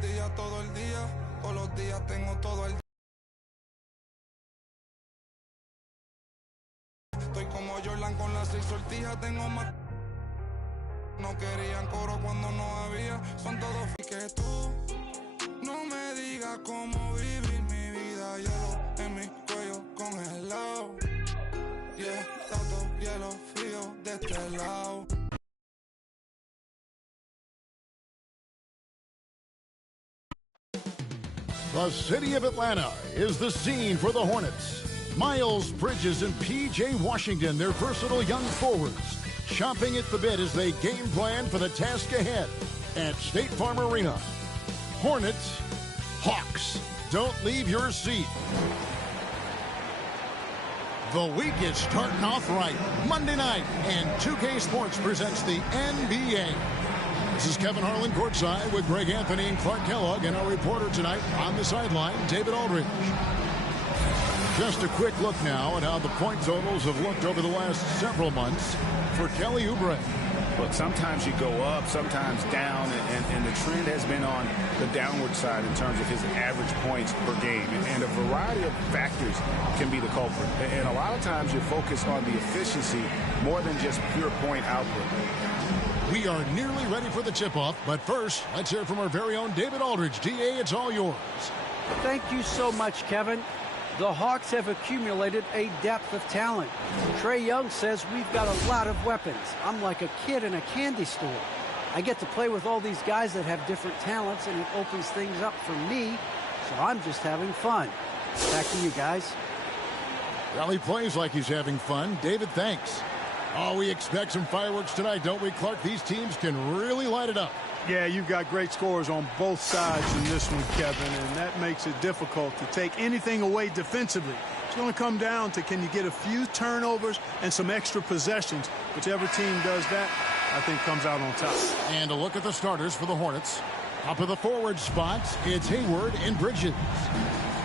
días, todo el día. Todos los días tengo todo el día. Estoy como Jordan con las 6 sortijas, tengo más. No querían coro cuando no había. Son todos que tú no me digas cómo vivir mi vida. Hielo en mi cuello congelado. Yeah, tanto hielo frío de este lado. The city of Atlanta is the scene for the Hornets. Miles Bridges and P.J. Washington, their versatile young forwards, chomping at the bit as they game plan for the task ahead at State Farm Arena. Hornets, Hawks, don't leave your seat. The week is starting off right. Monday night, and 2K Sports presents the NBA. This is Kevin Harlan courtside with Greg Anthony and Clark Kellogg, and our reporter tonight on the sideline, David Aldridge. Just a quick look now at how the point totals have looked over the last several months for Kelly Oubre. Look, sometimes you go up, sometimes down, and the trend has been on the downward side in terms of his average points per game. And a variety of factors can be the culprit. And a lot of times you focus on the efficiency more than just pure point output. We are nearly ready for the tip-off, but first, let's hear from our very own David Aldridge. DA, it's all yours. Thank you so much, Kevin. The Hawks have accumulated a depth of talent. Trae Young says we've got a lot of weapons. I'm like a kid in a candy store. I get to play with all these guys that have different talents, and it opens things up for me, so I'm just having fun. Back to you guys. Well, he plays like he's having fun. David, thanks. Oh, we expect some fireworks tonight, don't we, Clark? These teams can really light it up. Yeah, you've got great scores on both sides in this one, Kevin, and that makes it difficult to take anything away defensively. It's going to come down to can you get a few turnovers and some extra possessions. Whichever team does that, I think comes out on top. And a look at the starters for the Hornets. Top of the forward spots, it's Hayward and Bridges.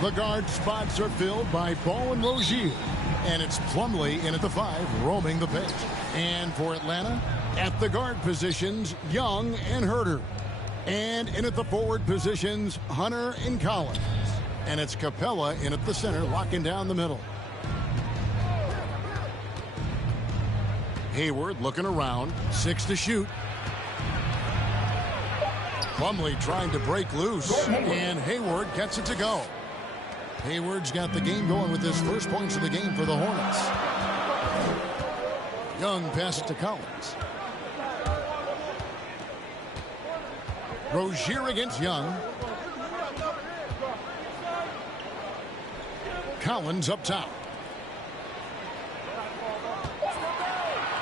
The guard spots are filled by Ball and Rozier. And it's Plumlee in at the 5, roaming the pitch. And for Atlanta, at the guard positions, Young and Herter. And in at the forward positions, Hunter and Collins. And it's Capella in at the center, locking down the middle. Hayward looking around, 6 to shoot. Plumlee trying to break loose, and Hayward gets it to go. Hayward's got the game going with his first points of the game for the Hornets. Young passes to Collins. Rozier against Young. Collins up top.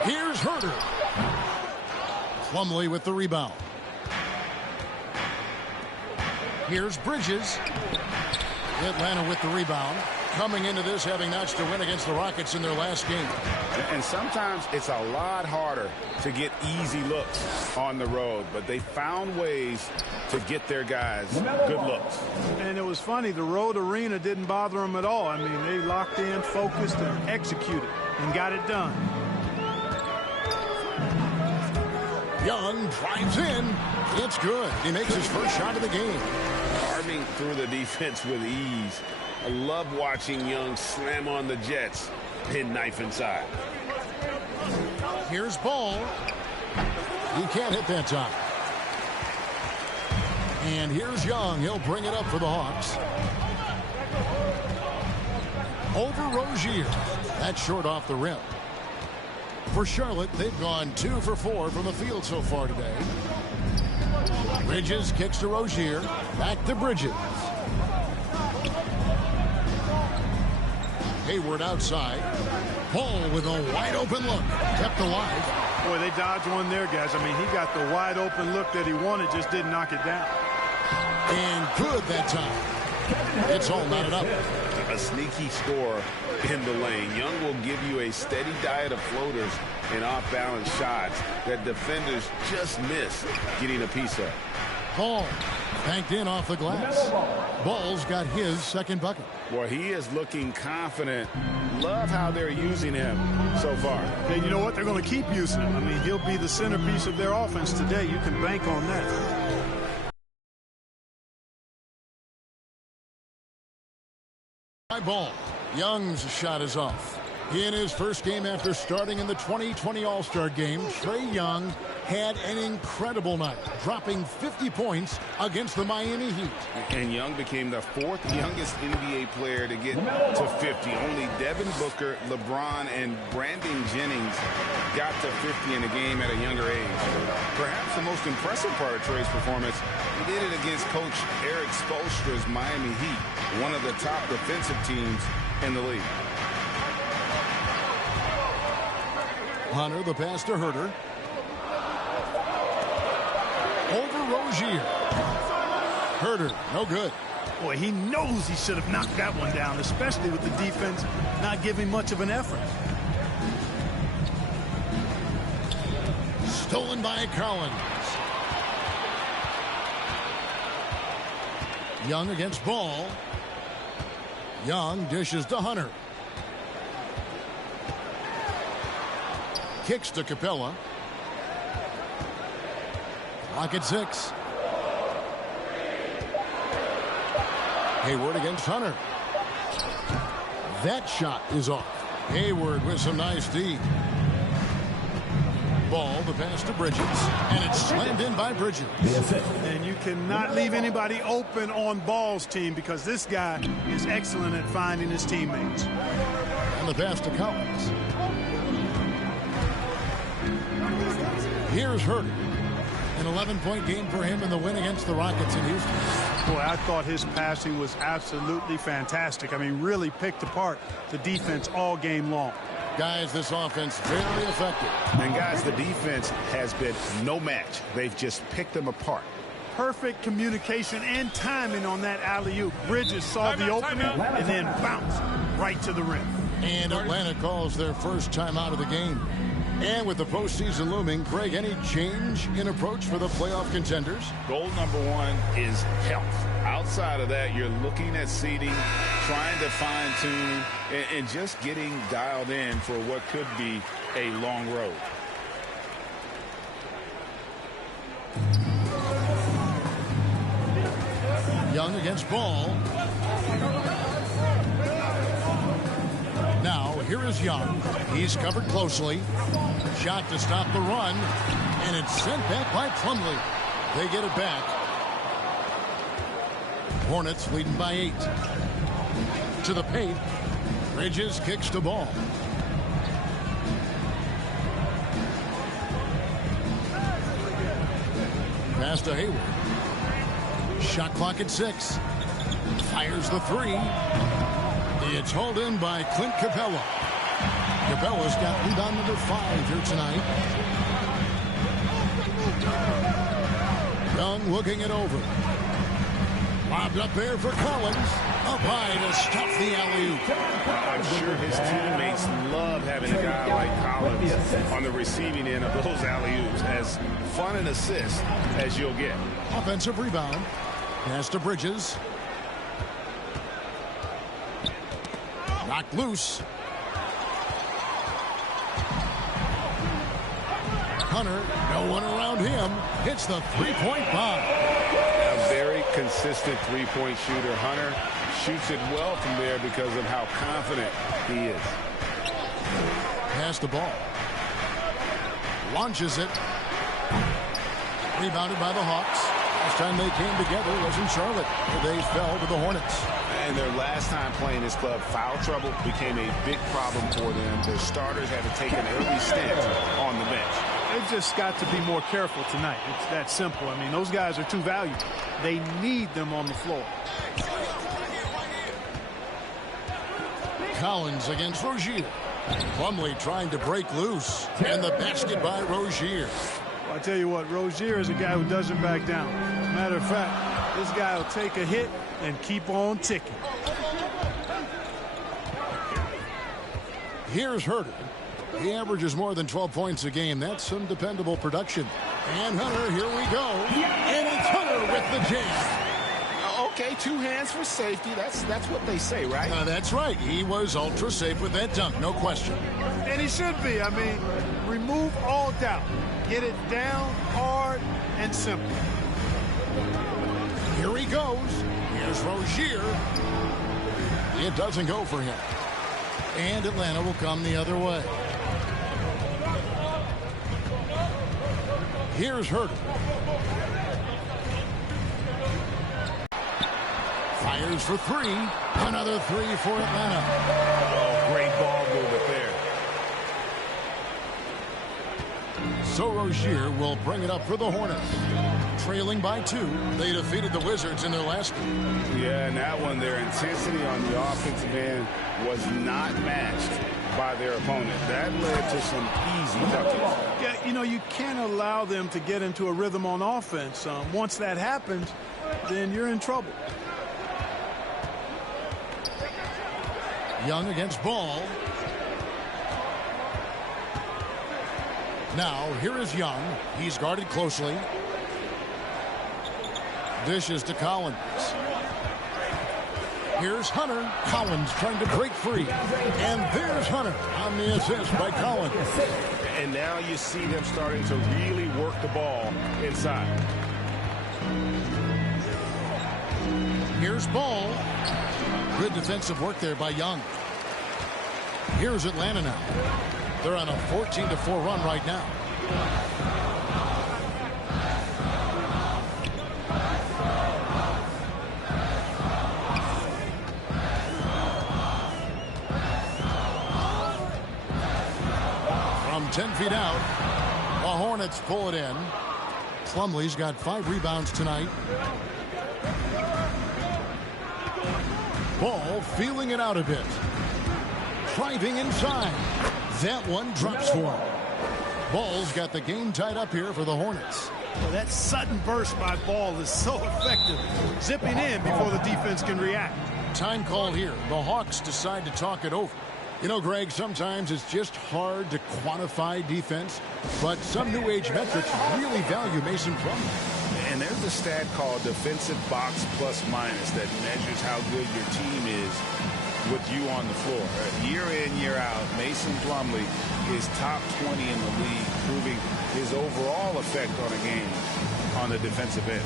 Here's Herter. Plumlee with the rebound. Here's Bridges. Atlanta with the rebound. Coming into this having notched a win against the Rockets in their last game. And sometimes it's a lot harder to get easy looks on the road, but they found ways to get their guys good looks. And it was funny, the road arena didn't bother them at all. I mean, they locked in, focused, and executed, and got it done. Young drives in. It's good. He makes his first shot of the game. Carving through the defense with ease. I love watching Young slam on the Jets, pin knife inside. Here's Ball. He can't hit that time. And here's Young. He'll bring it up for the Hawks. Over Rozier. That's short off the rim. For Charlotte, they've gone 2 for 4 from the field so far today. Bridges kicks to Rozier. Back to Bridges. Hayward outside. Paul with a wide open look. Kept alive. Boy, they dodged one there, guys. I mean, he got the wide open look that he wanted, just didn't knock it down. And good that time. It's all knotted up. A sneaky score in the lane. Young will give you a steady diet of floaters and off-balance shots that defenders just miss getting a piece of. Ball banked in off the glass. Ball's got his second bucket. Boy, he is looking confident. Love how they're using him so far. And you know what? They're going to keep using him. I mean, he'll be the centerpiece of their offense today. You can bank on that. By Ball. Young's shot is off. In his first game after starting in the 2020 All-Star Game, Trae Young had an incredible night, dropping 50 points against the Miami Heat. And Young became the fourth youngest NBA player to get to 50. Only Devin Booker, LeBron, and Brandon Jennings got to 50 in a game at a younger age. Perhaps the most impressive part of Trae's performance, he did it against Coach Eric Spoelstra's Miami Heat, one of the top defensive teams in the league. Hunter, the pass to Herter. Over Rozier. Herter, no good. Boy, he knows he should have knocked that one down, especially with the defense not giving much of an effort. Stolen by Collins. Young against Ball. Young dishes to Hunter. Kicks to Capella. Clock at 6. Hayward against Hunter. That shot is off. Hayward with some nice D. Ball, the pass to Bridges, and it's slammed in by Bridges. And you cannot leave anybody open on Ball's team because this guy is excellent at finding his teammates. And the pass to Collins. Here's Herter. An 11-point game for him in the win against the Rockets in Houston. Boy, I thought his passing was absolutely fantastic. I mean, really picked apart the defense all game long. Guys, this offense very effective. And guys, the defense has been no match. They've just picked them apart. Perfect communication and timing on that alley-oop. Bridges saw the opening and then bounced right to the rim. And Atlanta calls their first time out of the game. And with the postseason looming, Greg, any change in approach for the playoff contenders? Goal number one is health. Outside of that, you're looking at seeding, trying to fine-tune, and just getting dialed in for what could be a long road. Young against Ball. Now, here is Young. He's covered closely. Shot to stop the run. And it's sent back by Plumlee. They get it back. Hornets leading by 8. To the paint. Bridges kicks to Ball. Pass to Hayward. Shot clock at 6. Fires the 3. It's hauled in by Clint Capella. Capella's got rebound number 5 here tonight. Young looking it over. Lobbed up there for Collins. Up high to stop the alley-oop. I'm sure his teammates love having a guy like Collins on the receiving end of those alley-oops. As fun an assist as you'll get. Offensive rebound. Pass to Bridges. Knocked loose. Hunter, no one around him, hits the three-point bomb. A very consistent three-point shooter. Hunter shoots it well from there because of how confident he is. Pass the ball. Launches it. Rebounded by the Hawks. Last time they came together was in Charlotte, where they fell to the Hornets. And their last time playing this club, foul trouble became a big problem for them. Their starters had to take an early stance on the bench. They've just got to be more careful tonight. It's that simple. I mean, those guys are too valuable. They need them on the floor. Collins against Rozier. Plumlee trying to break loose. And the basket by Rozier. Well, I tell you what, Rozier is a guy who doesn't back down. Matter of fact, this guy will take a hit and keep on ticking. Here's Herter. He averages more than 12 points a game. That's some dependable production. And Hunter, here we go. And it's Hunter with the jam. Okay, 2 hands for safety. That's what they say, right? That's right. He was ultra safe with that dunk, no question. And he should be. I mean, remove all doubt. Get it down, hard, and simple. Here he goes. Here's Rozier. It doesn't go for him. And Atlanta will come the other way. Here's Herter. Fires for three. Another three for Atlanta. Oh, great ball movement there. So Rozier will bring it up for the Hornets. Trailing by 2. They defeated the Wizards in their last game. Yeah, and that one, their intensity on the offensive end was not matched by their opponent. That led to some easy touches. Yeah, you know, you can't allow them to get into a rhythm on offense. Once that happens, then you're in trouble. Young against Ball. Now, here is Young. He's guarded closely. Dishes to Collins. Here's Hunter. Collins trying to break free. And there's Hunter on the assist by Collins. And now you see them starting to really work the ball inside. Here's Ball. Good defensive work there by Young. Here's Atlanta now. They're on a 14-4 run right now. From 10 feet out, the Hornets pull it in. Plumlee's got 5 rebounds tonight. Ball feeling it out a bit. Driving inside. That one drops for him. Ball's got the game tied up here for the Hornets. Well, that sudden burst by Ball is so effective. Zipping in before the defense can react. Time call here. The Hawks decide to talk it over. You know, Greg, sometimes it's just hard to quantify defense, but some new age metrics really value Mason Plumlee. And there's a stat called defensive box plus minus that measures how good your team is with you on the floor. Year in, year out, Mason Plumlee is top 20 in the league, proving his overall effect on a game on the defensive end.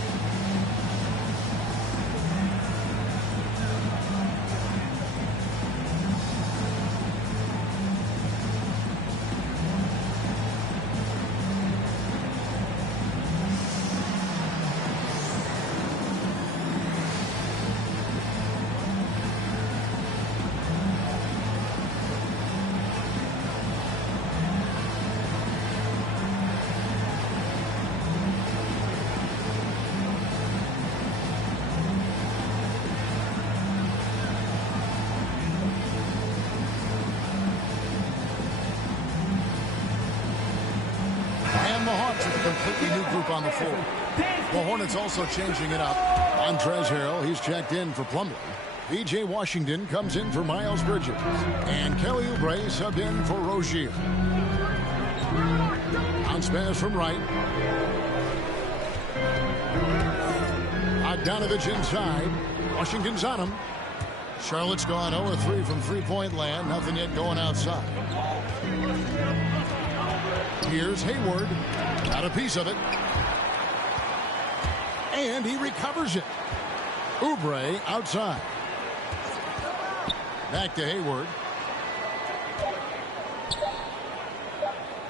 Completely new group on the floor. The Hornets also changing it up. Montrezl Harrell, he's checked in for Plumlee. V.J. Washington comes in for Miles Bridges. And Kelly Oubre subbed in for Rozier. Bounce pass from right. Bogdanovich inside. Washington's on him. Charlotte's gone 0-3 from three-point land. Nothing yet going outside. Here's Hayward. Got a piece of it. And he recovers it. Oubre outside. Back to Hayward.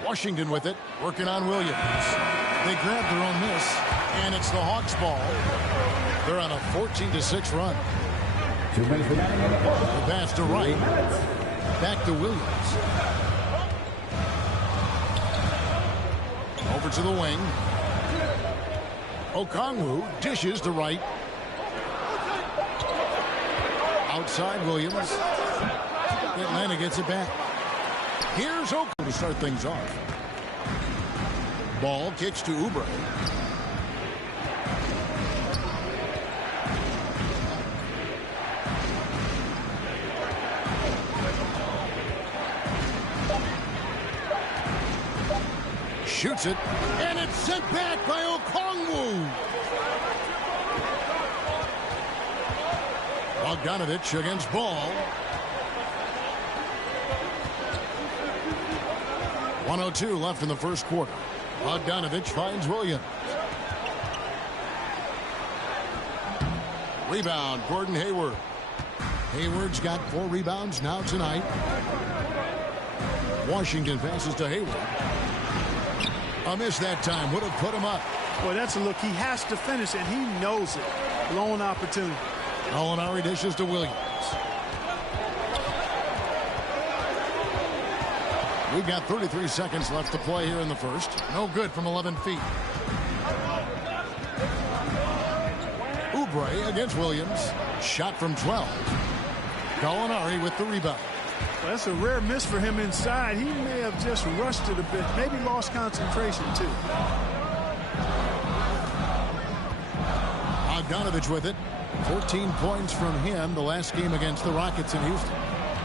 Washington with it. Working on Williams. They grab their own miss. And it's the Hawks ball. They're on a 14-6 run. 2 minutes remaining in the quarter. The pass to right. Back to Williams. Over to the wing. Okongwu dishes to right. Outside Williams. Atlanta gets it back. Here's Okongwu to start things off. Ball kicks to Oubre. Shoots it, and it's sent back by Okongwu. Bogdanovich against Ball. 1:02 left in the first quarter. Bogdanovich finds Williams. Rebound, Gordon Hayward. Hayward's got 4 rebounds now tonight. Washington passes to Hayward. A miss that time. Would have put him up. Boy, that's a look. He has to finish, and he knows it. Blown opportunity. Gallinari dishes to Williams. We've got 33 seconds left to play here in the first. No good from 11 feet. Oubre against Williams. Shot from 12. Gallinari with the rebound. Well, that's a rare miss for him inside. He may have just rushed it a bit. Maybe lost concentration, too. Bogdanovich with it. 14 points from him the last game against the Rockets in Houston.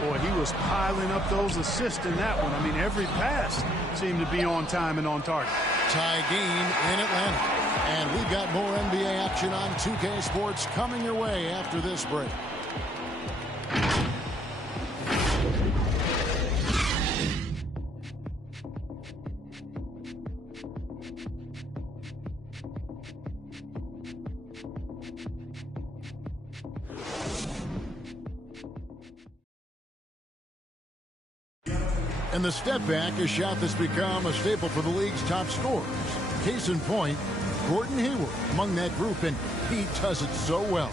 Boy, he was piling up those assists in that one. I mean, every pass seemed to be on time and on target. Tie game in Atlanta. And we've got more NBA action on 2K Sports coming your way after this break. And the step back, a shot that's become a staple for the league's top scorers. Case in point, Gordon Hayward among that group, and he does it so well.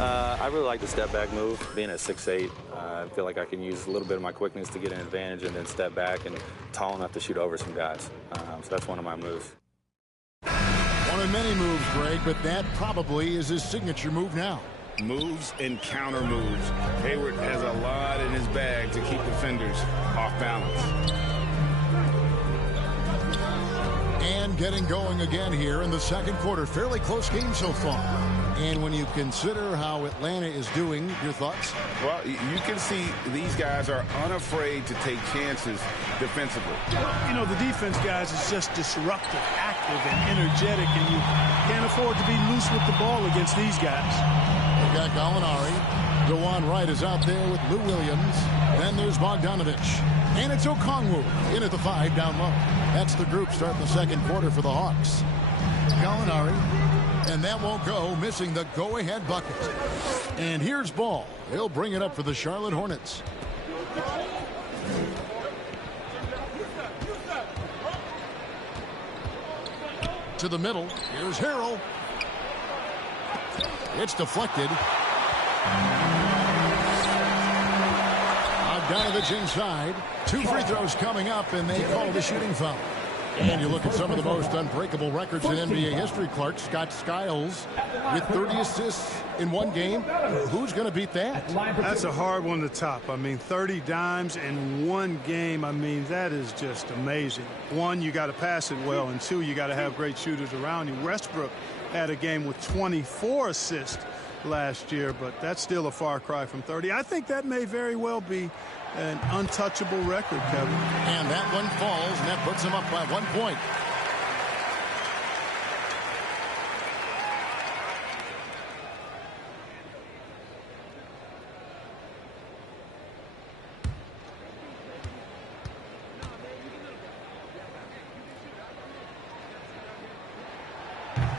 I really like the step back move. Being at 6'8", I feel like I can use a little bit of my quickness to get an advantage and then step back and tall enough to shoot over some guys. So that's one of my moves. One of many moves, Greg, but that probably is his signature move now. Moves and counter moves. Hayward has a lot in his bag to keep defenders off balance. And getting going again here in the second quarter. Fairly close game so far. And when you consider how Atlanta is doing, your thoughts? Well, you can see these guys are unafraid to take chances defensively. You know, the defense, guys, is just disruptive, active, and energetic, and you can't afford to be loose with the ball against these guys. They've got Gallinari. DeJuan Wright is out there with Lou Williams. Then there's Bogdanovich. And it's Okongwu in at the 5 down low. That's the group starting the second quarter for the Hawks. Gallinari. And that won't go, missing the go-ahead bucket. And here's Ball. He'll bring it up for the Charlotte Hornets. To the middle. Here's Harrell. It's deflected. Bogdanovich inside. 2 free throws coming up, and they call the shooting foul. And you look at some of the most unbreakable records in NBA history, Clark. Scott Skiles with 30 assists in one game. Who's going to beat that? That's a hard one to top. I mean, 30 dimes in one game. I mean, that is just amazing. 1, you got to pass it well, and 2, you got to have great shooters around you. Westbrook had a game with 24 assists last year, but that's still a far cry from 30. I think that may very well be an untouchable record, Kevin. And that one falls, and that puts him up by 1 point.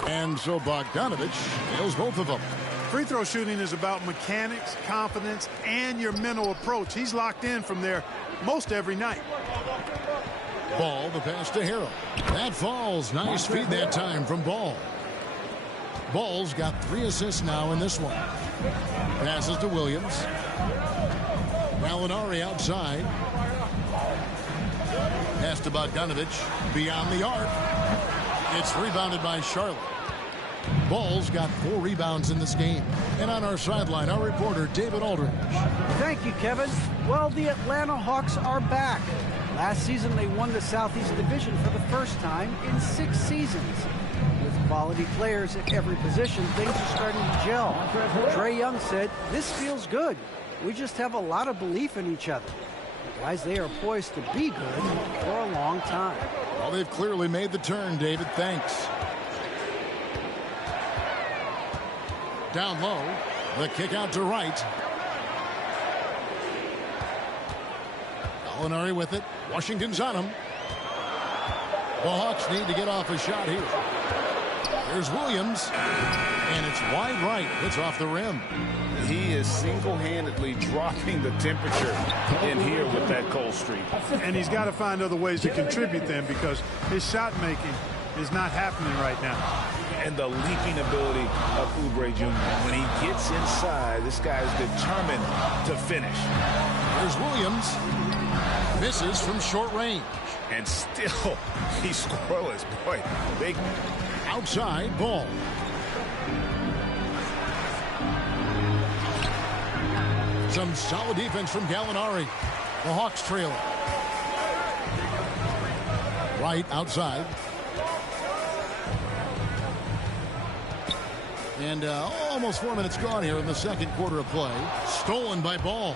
And so Bogdanovich nails both of them. Free throw shooting is about mechanics, confidence, and your mental approach. He's locked in from there most every night. Ball, the pass to Harrell. That falls. Nice feed that time from Ball. Ball's got 3 assists now in this one. Passes to Williams. Gallinari outside. Pass to Bogdanovich. Beyond the arc. It's rebounded by Charlotte. Ball's got 4 rebounds in this game. And on our sideline, our reporter, David Aldridge. Thank you, Kevin. Well, the Atlanta Hawks are back. Last season, they won the Southeast Division for the first time in 6 seasons. With quality players at every position, things are starting to gel. Trae Young said, "This feels good. We just have a lot of belief in each other." Guys, they are poised to be good for a long time. Well, they've clearly made the turn, David. Thanks. Down low. The kick out to Wright. Gallinari with it. Washington's on him. The Hawks need to get off a shot here. There's Williams, and it's wide right. It's off the rim. He is single-handedly dropping the temperature in here with that cold streak. And he's got to find other ways to contribute then, because his shot making is not happening right now. And the leaping ability of Oubre Jr. When he gets inside, this guy is determined to finish. There's Williams. Misses from short range. And still, he's scoreless. Boy, they... Outside ball. Some solid defense from Gallinari. The Hawks trail. Right outside. And almost 4 minutes gone here in the second quarter of play. Stolen by Ball.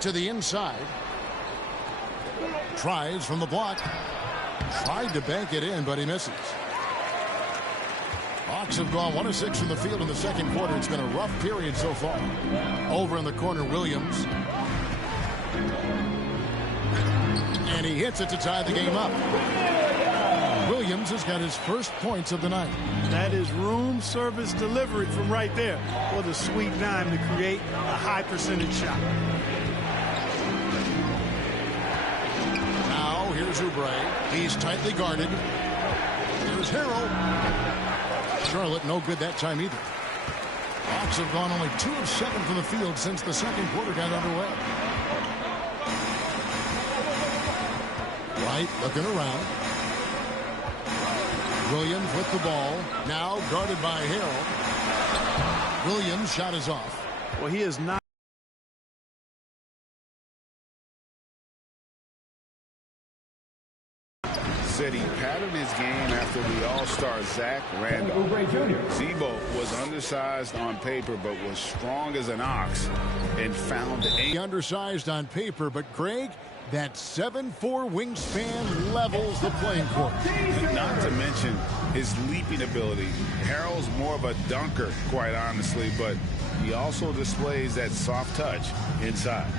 To the inside. Tries from the block. Tried to bank it in, but he misses. Hawks have gone 1 of 6 from the field in the second quarter. It's been a rough period so far. Over in the corner, Williams. And he hits it to tie the game up. Williams has got his first points of the night. That is room service delivery from right there. What a sweet dime to create a high percentage shot. Now here's Oubre. He's tightly guarded. Here's Harrell. Charlotte no good that time either. Hawks have gone only 2 of 7 from the field since the second quarter got underway. Right, looking around. Williams with the ball. Now guarded by Harrell. Williams' shot is off. Well, he is not. Said he patterned his game after the All-Star Zach Randolph. Zebo was undersized on paper, but was strong as an ox and found a... Undersized on paper, but Greg, that 7'4" wingspan levels the playing court. Not to mention his leaping ability. Harrell's more of a dunker, quite honestly, but he also displays that soft touch inside.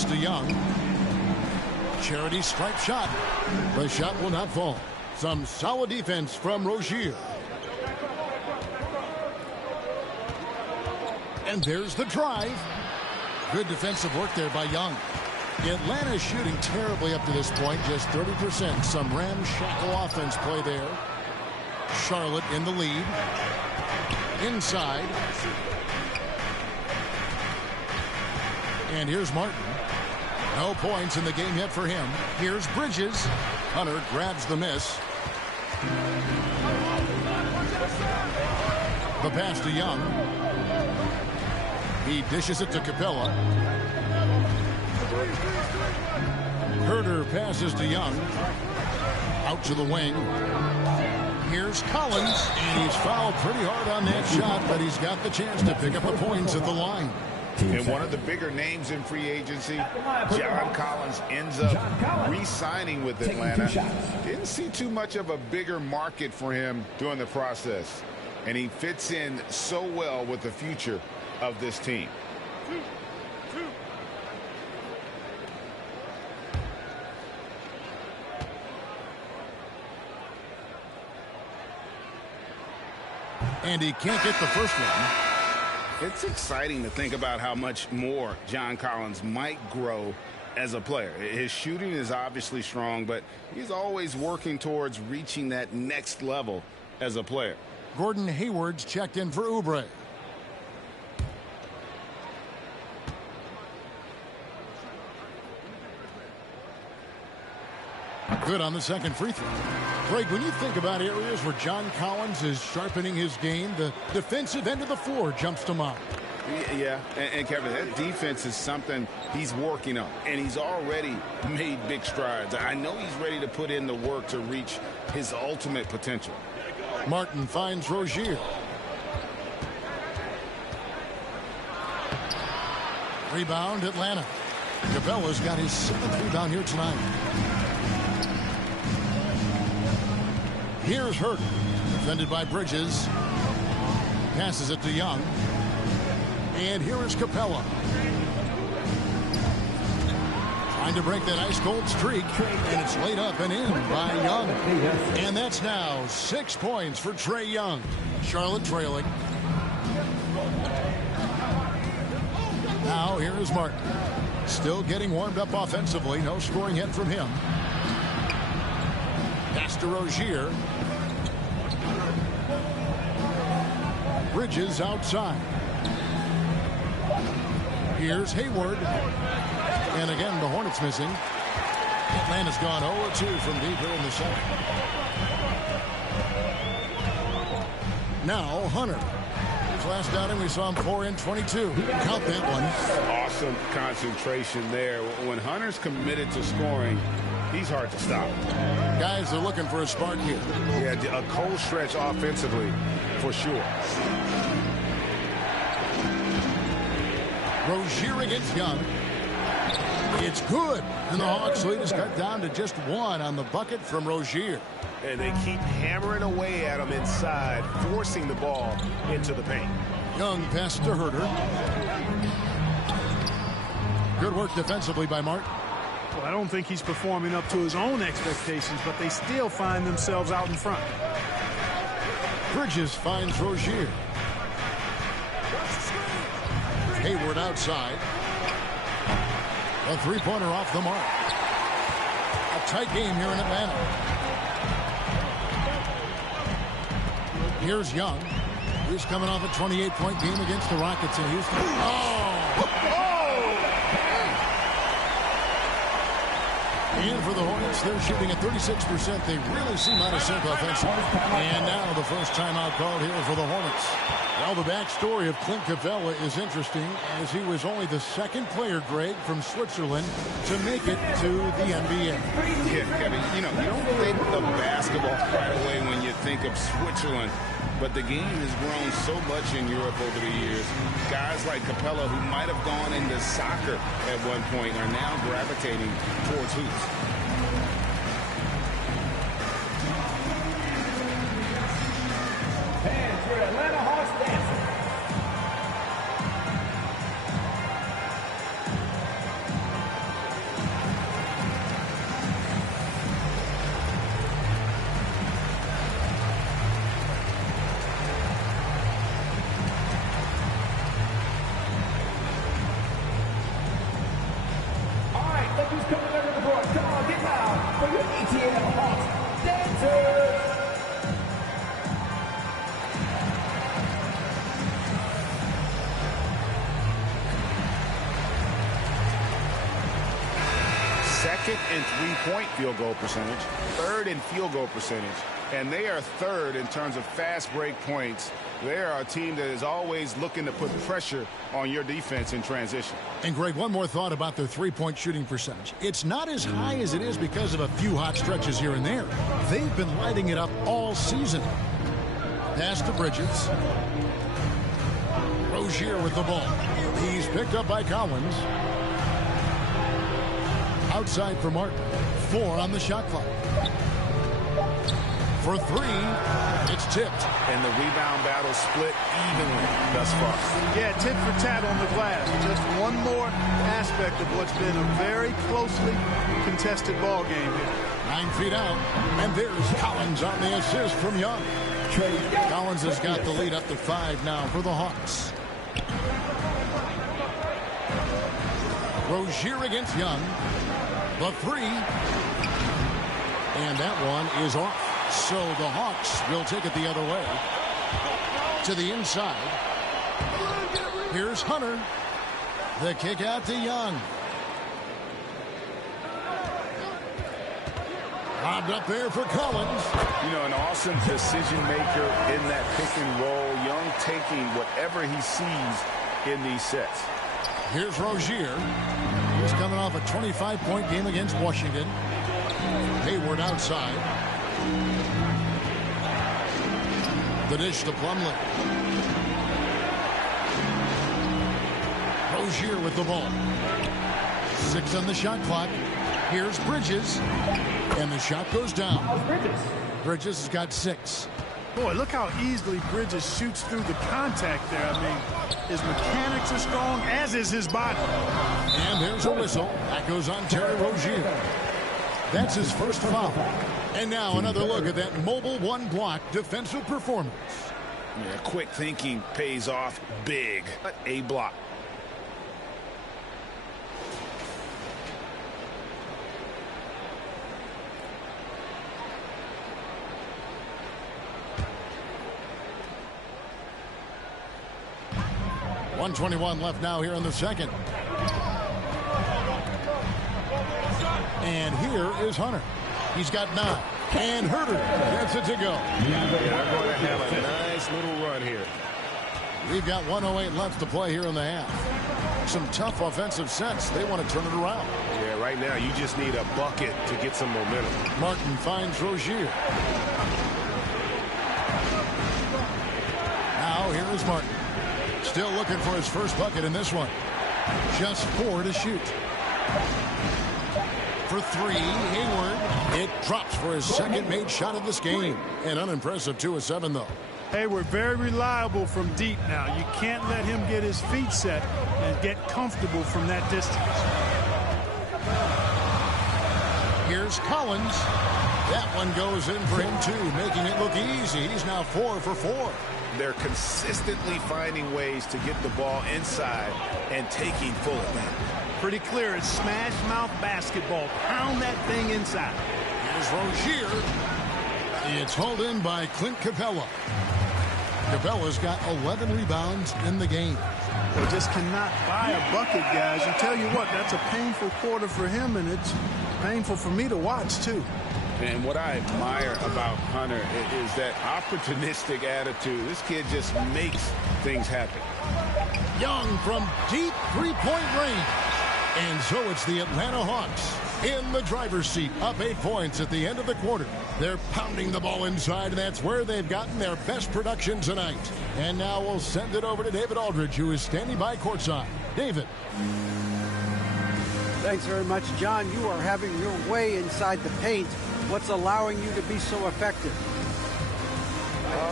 To Young. Charity stripe shot. The shot will not fall. Some solid defense from Rozier. And there's the drive. Good defensive work there by Young. Atlanta shooting terribly up to this point, just 30%. Some ramshackle offense play there. Charlotte in the lead. Inside. And here's Martin. No points in the game yet for him. Here's Bridges. Hunter grabs the miss. The pass to Young. He dishes it to Capella. Herter passes to Young. Out to the wing. Here's Collins, and he's fouled pretty hard on that shot, but he's got the chance to pick up the points at the line. And one of the bigger names in free agency, John Collins, ends up re-signing with Atlanta. Didn't see too much of a bigger market for him during the process. And he fits in so well with the future of this team. And he can't get the first one. It's exciting to think about how much more John Collins might grow as a player. His shooting is obviously strong, but he's always working towards reaching that next level as a player. Gordon Hayward's checked in for Oubre. Good on the second free throw. Greg, when you think about areas where John Collins is sharpening his game, the defensive end of the floor jumps to mind. Yeah, and Kevin, that defense is something he's working on, and he's already made big strides. I know he's ready to put in the work to reach his ultimate potential. Martin finds Rozier. Rebound, Atlanta. Capella's got his 7th rebound here tonight. Here's Hurd, defended by Bridges. Passes it to Young. And here is Capella. Trying to break that ice-cold streak. And it's laid up and in by Young. And that's now 6 points for Trae Young. Charlotte trailing. Now here is Martin. Still getting warmed up offensively. No scoring hit from him. Pass to Rozier. Bridges outside. Here's Hayward. And again, the Hornets missing. Atlanta's gone 0-2 from deep here in the second. Now Hunter. His last outing, we saw him 4 in 22. Count that one. Awesome concentration there. When Hunter's committed to scoring, he's hard to stop. Guys are looking for a spark here. Yeah, a cold stretch offensively, for sure. Rozier against Young. It's good. And the Hawks lead is cut down to just 1 on the bucket from Rozier. And they keep hammering away at him inside, forcing the ball into the paint. Young pass to Herter. Good work defensively by Martin. Well, I don't think he's performing up to his own expectations, but they still find themselves out in front. Bridges finds Rozier. Hayward outside. A three-pointer off the mark. A tight game here in Atlanta. Here's Young. He's coming off a 28-point game against the Rockets in Houston. And for the Hornets, they're shooting at 36%. They really seem out of sync offensively. And now the first timeout called here for the Hornets. Well, the backstory of Clint Capella is interesting, as he was only the second player, Greg, from Switzerland to make it to the NBA. Yeah, Kevin, you don't think of basketball right away when you think of Switzerland, but the game has grown so much in Europe over the years. Guys like Capella, who might have gone into soccer at one point, are now gravitating towards hoops. Hands for Atlanta Hawks dancing. All right, look who's coming under the board. Come on, get loud for your ATL Hawks dancers. Second in three-point field goal percentage, third in field goal percentage, and they are third in terms of fast break points. They are a team that is always looking to put pressure on your defense in transition. And Greg, one more thought about their three-point shooting percentage. It's not as high as it is because of a few hot stretches here and there. They've been lighting it up all season. Pass to Bridges. Rozier with the ball. He's picked up by Collins. Outside for Martin. 4 on the shot clock. For 3, it's tipped. And the rebound battle split evenly thus far. Yeah, tit for tat on the glass. Just one more aspect of what's been a very closely contested ball game here. 9 feet out. And there's Collins on the assist from Young. Collins has got the lead up to 5 now for the Hawks. Rozier against Young. The 3. And that one is off. So the Hawks will take it the other way. To the inside. Here's Hunter. The kick out to Young. Lobbed up there for Collins. You know, an awesome decision maker in that pick and roll. Young taking whatever he sees in these sets. Here's Rozier. He's coming off a 25-point game against Washington. Hayward outside. The dish to Plumlee. Rozier with the ball. 6 on the shot clock. Here's Bridges. And the shot goes down. Bridges has got 6. Boy, look how easily Bridges shoots through the contact there. I mean, his mechanics are strong, as is his body. And there's a whistle. That goes on Terry Rozier. That's his first foul. And now another look at that mobile one-block defensive performance. Yeah, quick thinking pays off big. A block. .121 left now here in the second. And here is Hunter. He's got 9. And Herter gets it to go. Yeah, they're going to have a nice little run here. We've got 1:08 left to play here in the half. Some tough offensive sets. They want to turn it around. Yeah, right now you just need a bucket to get some momentum. Martin finds Rozier. Now here is Martin. Still looking for his first bucket in this one. Just 4 to shoot. For 3, Hayward. It drops for his second made shot of this game. An unimpressive 2 of 7, though. Hayward very reliable from deep now. You can't let him get his feet set and get comfortable from that distance. Here's Collins. That one goes in for him, too, making it look easy. He's now 4 for 4. They're consistently finding ways to get the ball inside and taking full advantage. Pretty clear. It's smash mouth basketball. Pound that thing inside. Here's Rozier. It's hauled in by Clint Capella. Capella's got 11 rebounds in the game. They just cannot buy a bucket, guys. And tell you what, that's a painful quarter for him, and it's painful for me to watch, too. And what I admire about Hunter is that opportunistic attitude. This kid just makes things happen. Young from deep three-point range. And so it's the Atlanta Hawks in the driver's seat, up 8 points at the end of the quarter. They're pounding the ball inside, and that's where they've gotten their best production tonight. And now we'll send it over to David Aldridge, who is standing by courtside. David. Thanks very much, John. You are having your way inside the paint. What's allowing you to be so effective?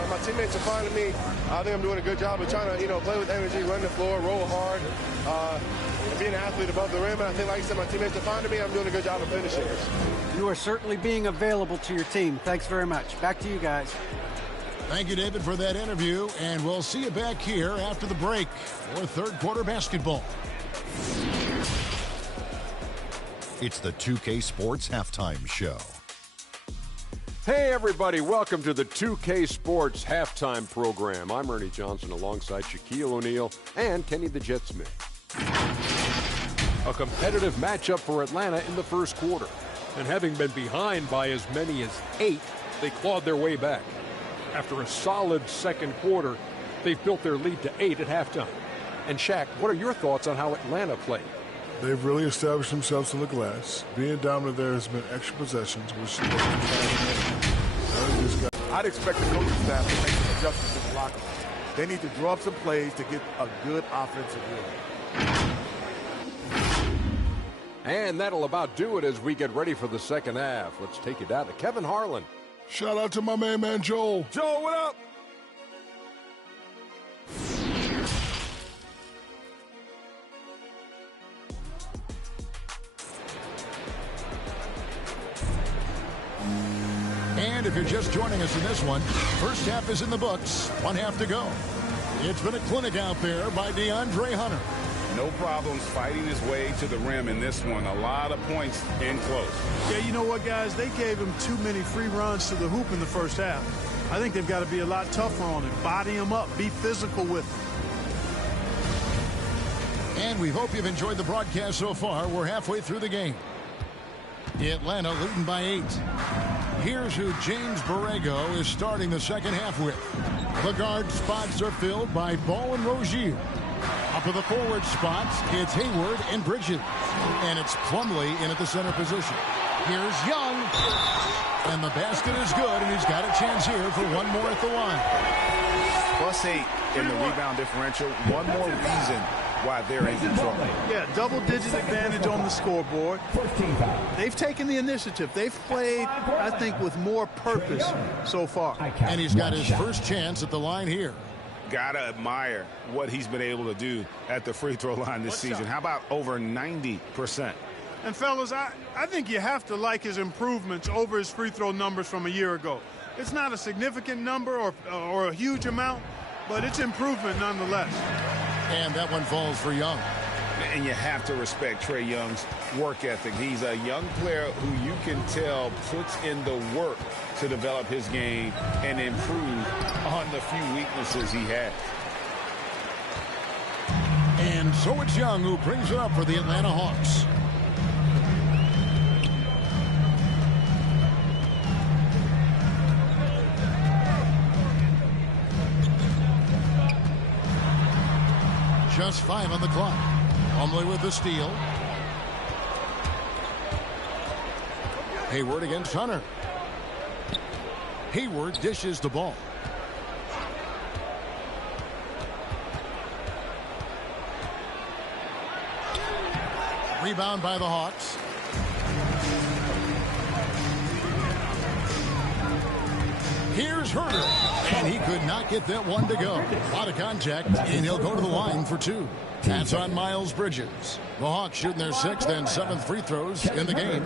My teammates are finding me. I think I'm doing a good job of trying to, play with energy, run the floor, roll hard, and be an athlete above the rim. And I think, like I said, my teammates are finding me. I'm doing a good job of finishing. You are certainly being available to your team. Thanks very much. Back to you guys. Thank you, David, for that interview. And we'll see you back here after the break for third quarter basketball. It's the 2K Sports Halftime Show. Hey, everybody. Welcome to the 2K Sports Halftime Program. I'm Ernie Johnson alongside Shaquille O'Neal and Kenny the Jet Smith. A competitive matchup for Atlanta in the first quarter. And having been behind by as many as 8, they clawed their way back. After a solid second quarter, they've built their lead to 8 at halftime. And Shaq, what are your thoughts on how Atlanta played? They've really established themselves in the glass. Being dominant there has been extra possessions, which I'd expect the coaching staff to make some adjustments in the locker room. They need to draw up some plays to get a good offensive rhythm. And that'll about do it as we get ready for the second half. Let's take you down to Kevin Harlan. Shout out to my main man, Joel. Joel, what up? And if you're just joining us in this one, first half is in the books. 1 half to go. It's been a clinic out there by DeAndre Hunter. No problems fighting his way to the rim in this one. A lot of points in close. Yeah, you know what, guys? They gave him too many free runs to the hoop in the first half. I think they've got to be a lot tougher on him. Body him up. Be physical with him. And we hope you've enjoyed the broadcast so far. We're halfway through the game. Atlanta leading by 8. Here's who James Borrego is starting the second half with. The guard spots are filled by Ball and Rozier. Up of the forward spots, it's Hayward and Bridges. And it's Plumlee in at the center position. Here's Young. And the basket is good, and he's got a chance here for one more at the line. +8 in the rebound differential. One more reason why they're in control. Yeah, double-digit advantage on the scoreboard. They've taken the initiative. They've played, I think, with more purpose so far. And he's got his first chance at the line here. Gotta admire what he's been able to do at the free throw line this season. How about over 90%? And, fellas, I think you have to like his improvements over his free throw numbers from a year ago. It's not a significant number or a huge amount, but it's improvement nonetheless. And that one falls for Young. And you have to respect Trae Young's work ethic. He's a young player who you can tell puts in the work to develop his game and improve on the few weaknesses he had. And so it's Young who brings it up for the Atlanta Hawks. Just 5 on the clock. Plumlee with the steal. Hayward against Hunter. Hayward dishes the ball. Rebound by the Hawks. Here's Herter, and he could not get that one to go. A lot of contact, and he'll go to the line for 2. That's on Miles Bridges. The Hawks shooting their 6th and 7th free throws in the game.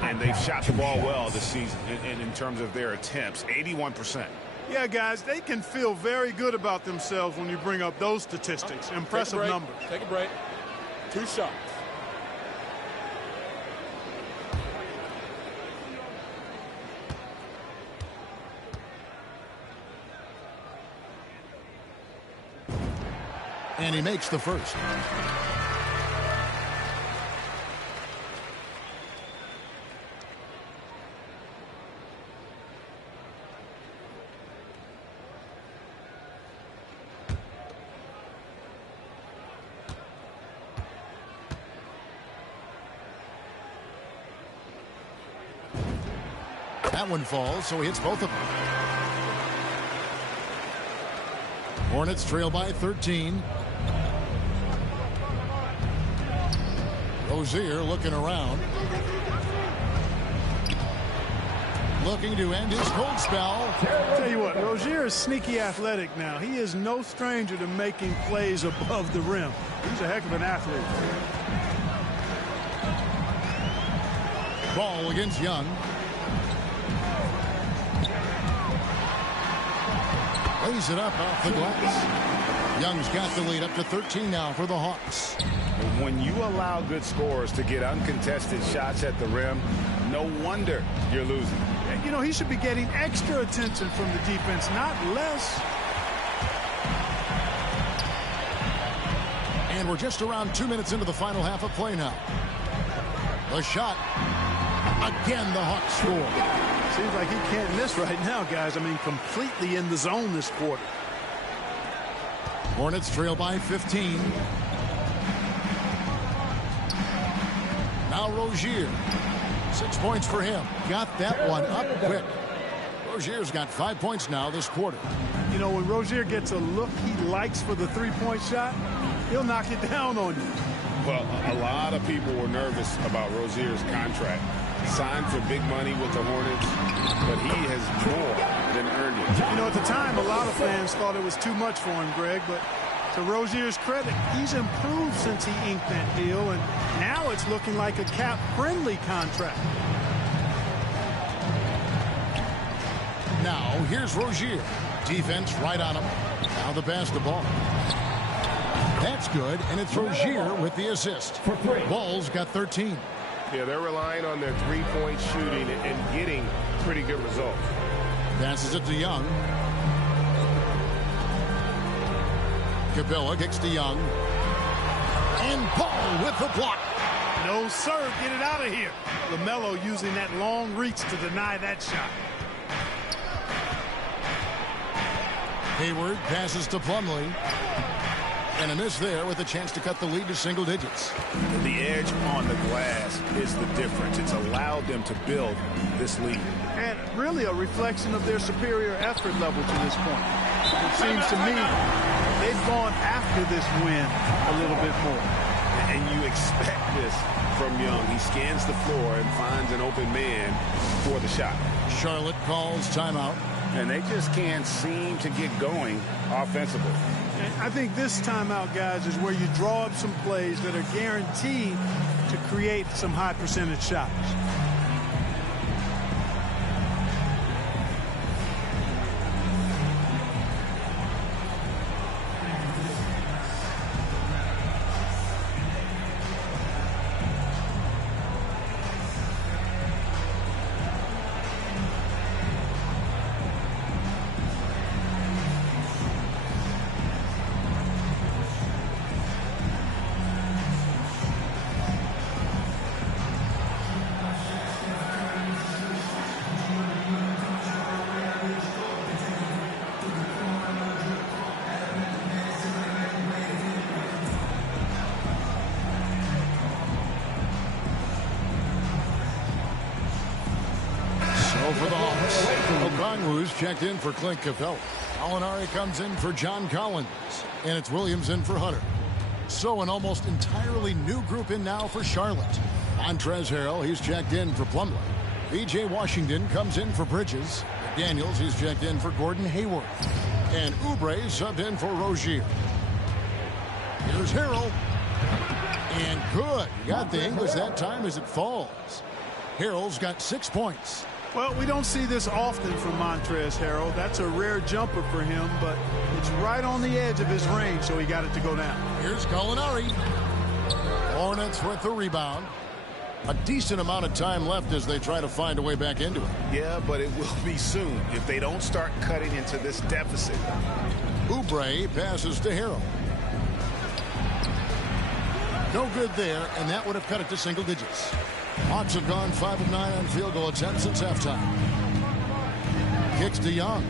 And they've shot the ball well this season in terms of their attempts, 81%. Yeah, guys, they can feel very good about themselves when you bring up those statistics. Impressive numbers. Take a break. 2 shots. And he makes the first. That one falls, so he hits both of them. Hornets trail by 13. Rozier looking around. Looking to end his cold spell. Tell you what, Rozier is sneaky athletic now. He is no stranger to making plays above the rim. He's a heck of an athlete. Ball against Young. Lays it up off the glass. Young's got the lead up to 13 now for the Hawks. When you allow good scorers to get uncontested shots at the rim, no wonder you're losing. You know, he should be getting extra attention from the defense, not less. And we're just around 2 minutes into the final half of play now. The shot. Again, the Hawks score. Seems like he can't miss right now, guys. I mean, completely in the zone this quarter. Hornets trail by 15. Now Rozier. 6 points for him. Got that one up quick. Rozier's got 5 points now this quarter. You know, when Rozier gets a look he likes for the three-point shot, he'll knock it down on you. Well, a lot of people were nervous about Rozier's contract. Signed for big money with the Hornets, but he has more than earned it. You know, at the time, a lot of fans thought it was too much for him, Greg, but to Rozier's credit, he's improved since he inked that deal, and now it's looking like a cap-friendly contract. Now, here's Rozier. Defense right on him. Now the pass to Ball. That's good, and it's Rozier with the assist. Ball's got 13. Yeah, they're relying on their three-point shooting and getting pretty good results. Passes it to Young. Capella kicks to Young. And Ball with the block. No, sir. Get it out of here. LaMelo using that long reach to deny that shot. Hayward passes to Plumlee. And a miss there with a chance to cut the lead to single digits. The edge on the glass is the difference. It's allowed them to build this lead. And really a reflection of their superior effort level to this point. It seems to me they've gone after this win a little bit more. And you expect this from Young. He scans the floor and finds an open man for the shot. Charlotte calls timeout. And they just can't seem to get going offensively. And I think this timeout, guys, is where you draw up some plays that are guaranteed to create some high percentage shots. For the Hawks, Okongwu's checked in for Clint Capella. Alinari comes in for John Collins. And it's Williams in for Hunter. So an almost entirely new group in now for Charlotte. Montrezl Harrell, he's checked in for Plumlee. B.J. Washington comes in for Bridges. Daniels, he's checked in for Gordon Hayward. And Oubre subbed in for Rozier. Here's Harrell. And good. Got the English that time as it falls. Harrell's got 6 points. Well, we don't see this often from Montrezl Harrell. That's a rare jumper for him, but it's right on the edge of his range, so he got it to go down. Here's Gallinari. Hornets with the rebound. A decent amount of time left as they try to find a way back into it. Yeah, but it will be soon if they don't start cutting into this deficit. Oubre passes to Harrell. No good there, and that would have cut it to single digits. Hawks have gone 5 of 9 on field goal attempts since halftime. Kicks to Young.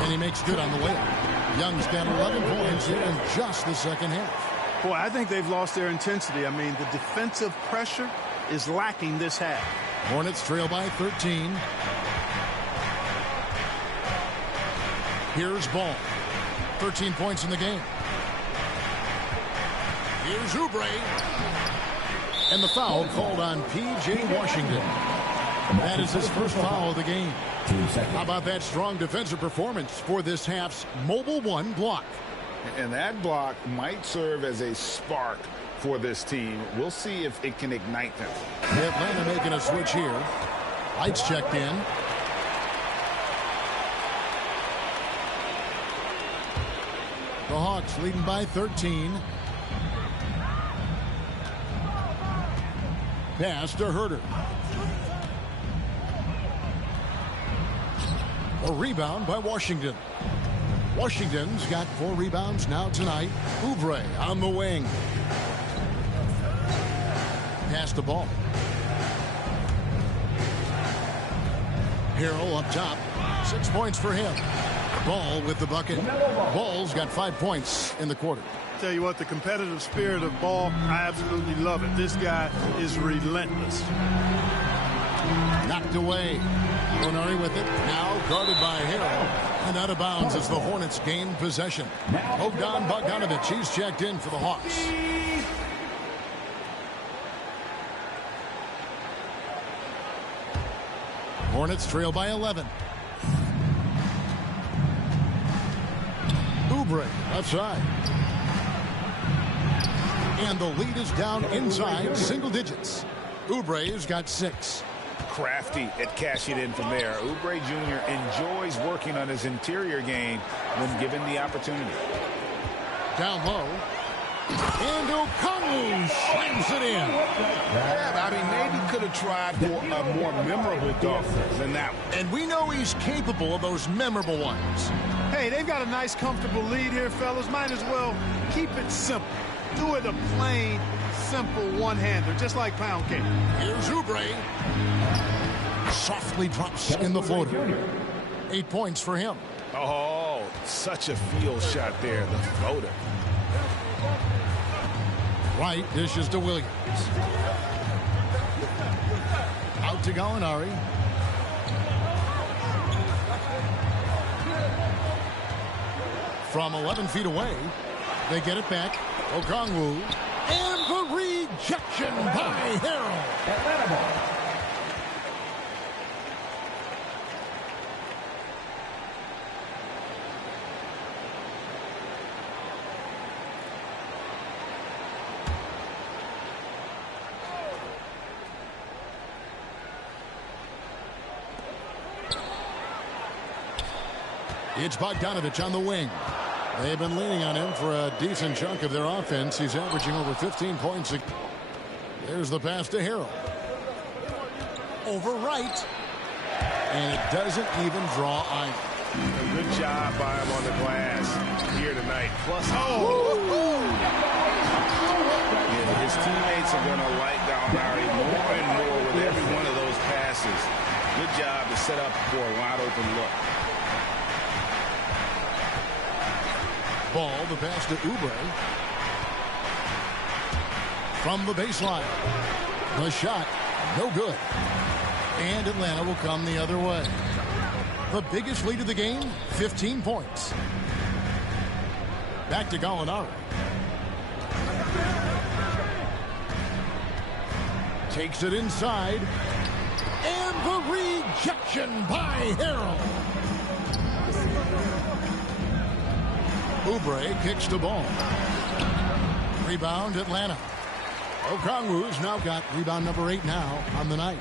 And he makes good on the layup. Young's got 11 points here in just the second half. Boy, I think they've lost their intensity. I mean, the defensive pressure is lacking this half. Hornets trail by 13. Here's Ball. 13 points in the game. Here's Oubre. And the foul called on P.J. Washington. That is his first foul of the game. How about that strong defensive performance for this half's Mobile One block? And that block might serve as a spark for this team. We'll see if it can ignite them. Atlanta making a switch here. Lights checked in. The Hawks leading by 13. Pass to Herter. A rebound by Washington. Washington's got 4 rebounds now tonight. Oubre on the wing. Pass the ball. Harrell up top. 6 points for him. Ball with the bucket. Ball's got 5 points in the quarter. Tell you what, the competitive spirit of Ball, I absolutely love it. This guy is relentless. Knocked away. Alinari with it. Now guarded by Harrell. And out of bounds as the Hornets gain possession. Bogdan Bogdanovic, he's checked in for the Hawks. Hornets trail by 11. Oubre left side. And the lead is down inside single digits. Oubre's got 6. Crafty at cashing in from there. Oubre Jr. enjoys working on his interior game when given the opportunity. Down low. And Okongwu slams it in. Yeah, I mean, maybe could have tried for a more memorable dunk than that one. And we know he's capable of those memorable ones. Hey, they've got a nice, comfortable lead here, fellas. Might as well keep it simple. Do it a plain, simple one-hander, just like pound cake. Here's Oubre. Softly drops in the floater. 8 points for him. Oh, such a field shot there, the floater. Wright dishes to Williams. Out to Gallinari. From 11 feet away, they get it back. Okongwu. And the rejection by Harrell. It's Bogdanovich on the wing. They've been leaning on him for a decent chunk of their offense. He's averaging over 15 points. There's the pass to Harrell. Over Wright. And it doesn't even draw either. A good job by him on the glass here tonight. Plus, yeah, his teammates are going to like Gallinari more and more with every one of those passes. Good job to set up for a wide open look. Ball, the pass to Oubre. From the baseline. The shot, no good. And Atlanta will come the other way. The biggest lead of the game, 15 points. Back to Gallinari. Takes it inside. And the rejection by Harrell. Oubre kicks the ball. Rebound, Atlanta. Okongwu's now got rebound number 8 now on the night.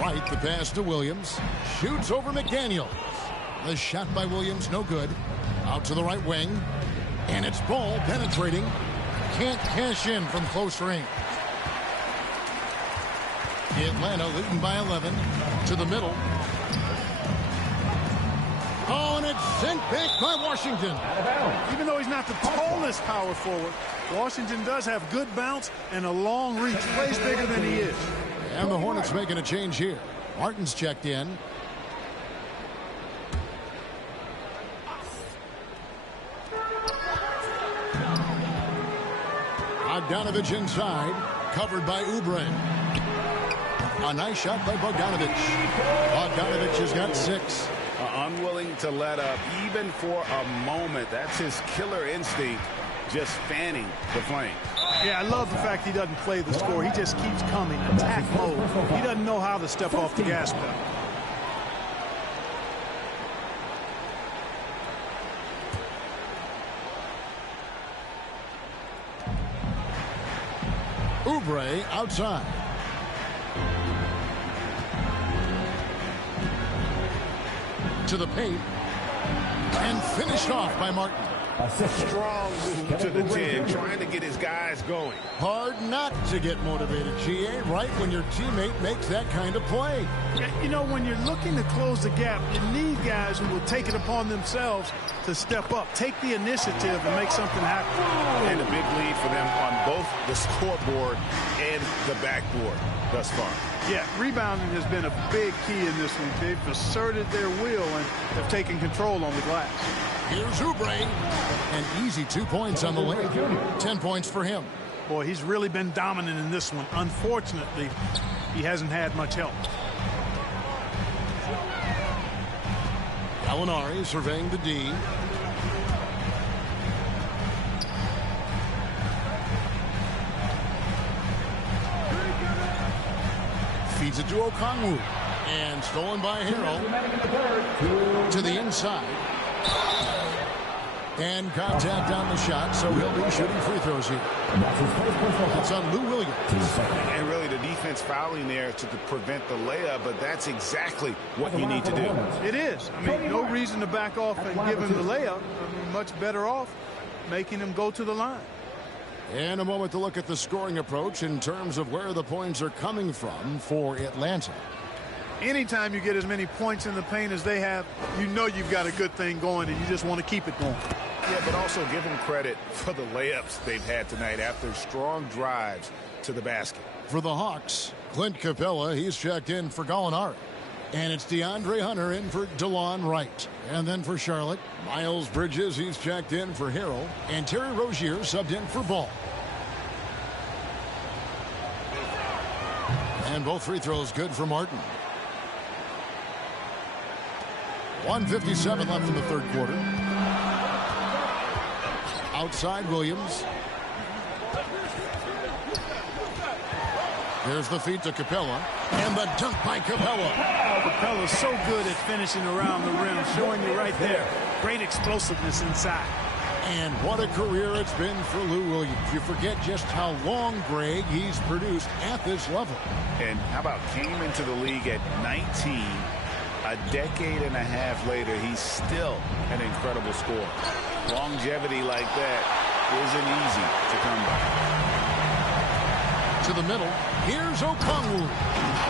Wright, the pass to Williams. Shoots over McDaniels. The shot by Williams, no good. Out to the right wing. And it's Ball penetrating. Can't cash in from close range. Atlanta leading by 11. To the middle. Oh, and it's sent back by Washington. Even though he's not the tallest power forward, Washington does have good bounce and a long reach. Plays bigger than he is. And the Hornets making a change here. Martin's checked in. Bogdanovich inside. Covered by Oubre. A nice shot by Bogdanovich. Bogdanovich has got 6. Unwilling to let up even for a moment. That's his killer instinct, just fanning the flame. Yeah, I love the fact he doesn't play the score. He just keeps coming, attack mode. He doesn't know how to step off the gas pedal. Oubre outside. To the paint. And finished off by Martin. Strong move to the 10, trying to get his guys going. Hard not to get motivated, GA, right when your teammate makes that kind of play. You know, when you're looking to close the gap, you need guys who will take it upon themselves to step up, take the initiative, and make something happen. And a big lead for them on both the scoreboard and the backboard thus far. Yeah, rebounding has been a big key in this one. They've asserted their will and have taken control on the glass. Here's Oubre. An easy 2 points on the layup. 10 points for him. Boy, he's really been dominant in this one. Unfortunately, he hasn't had much help. Gallinari surveying the D. Feeds it to Okongwu. And stolen by Harrell. To the inside. And contact on the shot, so he'll be shooting free throws here. That's on Lou Williams. And really the defense fouling there to prevent the layup, but that's exactly what you need to do. It is. I mean, no reason to back off and give him the layup. I mean, much better off making him go to the line. And a moment to look at the scoring approach in terms of where the points are coming from for Atlanta. Anytime you get as many points in the paint as they have, you know you've got a good thing going and you just want to keep it going. Yeah, but also give them credit for the layups they've had tonight after strong drives to the basket. For the Hawks, Clint Capella, he's checked in for Gallinari. And it's DeAndre Hunter in for DeLon Wright. And then for Charlotte, Miles Bridges, he's checked in for Harrell. And Terry Rozier subbed in for Ball. And both free throws good for Martin. 1:57 left in the third quarter. Outside Williams. There's the feed to Capella. And the dunk by Capella. Capella's so good at finishing around the rim, showing you right there. Great explosiveness inside. And what a career it's been for Lou Williams. You forget just how long, Greg, he's produced at this level. And how about came into the league at 19. A decade and a half later, he's still an incredible scorer. Longevity like that isn't easy to come by. To the middle, here's Okongwu.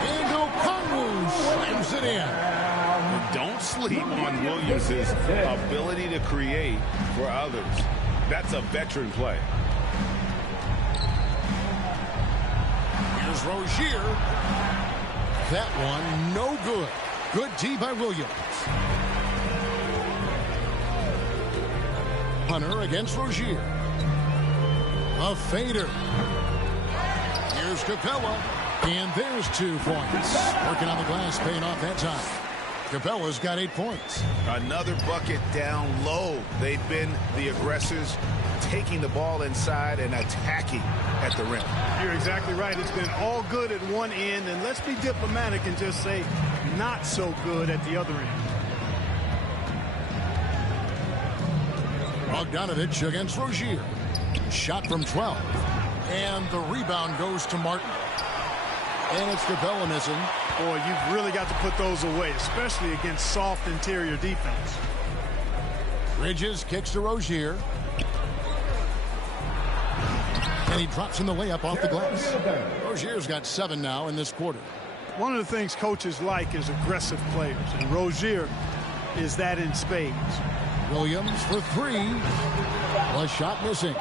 And Okongwu slams it in. Don't sleep on Williams' ability to create for others. That's a veteran play. Here's Rozier. That one, no good. Good D by Williams. Hunter against Rozier. A fader. Here's Capella. And there's 2 points. Working on the glass, paying off that time. Capella's got 8 points. Another bucket down low. They've been the aggressors, taking the ball inside and attacking at the rim. You're exactly right. It's been all good at one end, and let's be diplomatic and just say not so good at the other end. Bogdanovich against Rozier. Shot from 12. And the rebound goes to Martin. And it's Capella missing. Boy, you've really got to put those away, especially against soft interior defense. Bridges kicks to Rozier. And he drops in the layup off the glass. Rozier's got 7 now in this quarter. One of the things coaches like is aggressive players, and Rozier is that in spades. Williams for 3. A shot missing.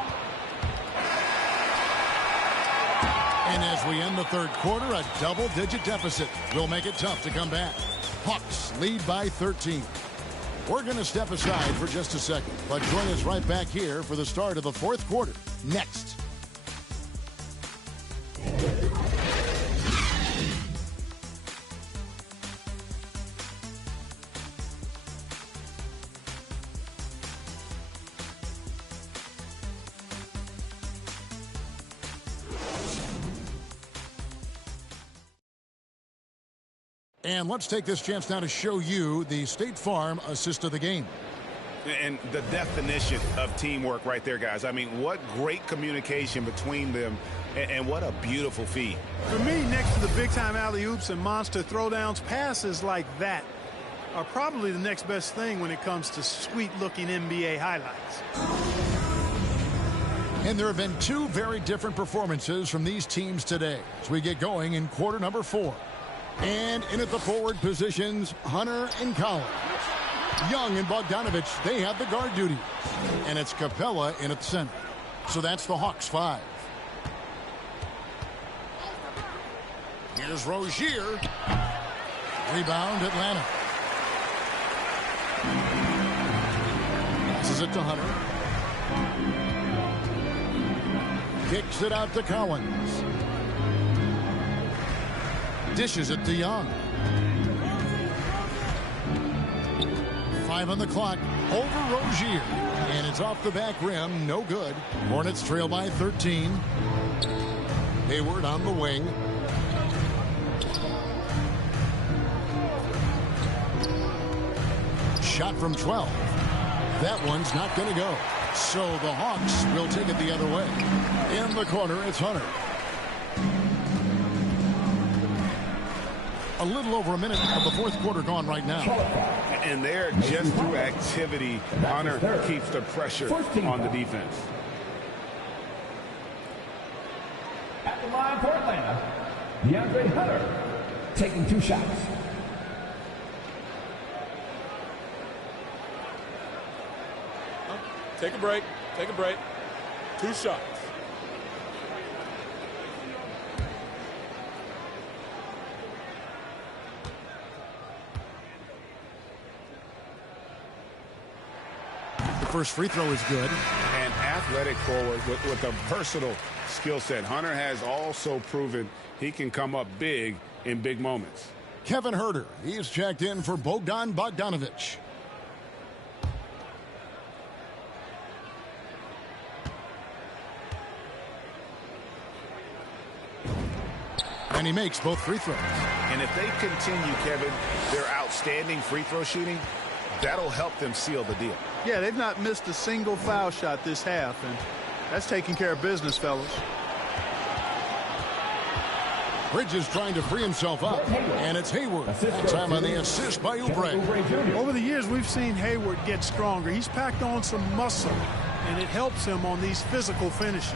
And as we end the third quarter, a double-digit deficit will make it tough to come back. Hawks lead by 13. We're going to step aside for just a second, but join us right back here for the start of the fourth quarter next. And let's take this chance now to show you the State Farm assist of the game. And the definition of teamwork right there, guys. I mean, what great communication between them, and what a beautiful feed. For me, next to the big-time alley-oops and monster throwdowns, passes like that are probably the next best thing when it comes to sweet-looking NBA highlights. And there have been 2 very different performances from these teams today as we get going in quarter number 4. And in at the forward positions, Hunter and Collins. Young and Bogdanovich, they have the guard duty. And it's Capella in at the center. So that's the Hawks 5. Here's Rozier. Rebound, Atlanta. Passes it to Hunter. Kicks it out to Collins. Dishes it to Young. 5 on the clock. Over Rozier. And it's off the back rim. No good. Hornets trail by 13. Hayward on the wing. Shot from 12. That one's not going to go. So the Hawks will take it the other way. In the corner, it's Hunter. A little over a minute of the fourth quarter gone right now. And there, just through activity, Hunter keeps the pressure on the defense. At the line for Atlanta, DeAndre Hunter taking 2 shots. Take a break. Take a break. 2 shots. The first free throw is good. An athletic forward with a versatile skill set. Hunter has also proven he can come up big in big moments. Kevin Huerter, he's checked in for Bogdan Bogdanovic. And he makes both free throws. And if they continue, Kevin, their outstanding free throw shooting, that'll help them seal the deal. Yeah, they've not missed a single foul shot this half, and that's taking care of business, fellas. Bridges trying to free himself up, and it's Hayward. That time on the assist by Oubre. Over the years, we've seen Hayward get stronger. He's packed on some muscle, and it helps him on these physical finishes.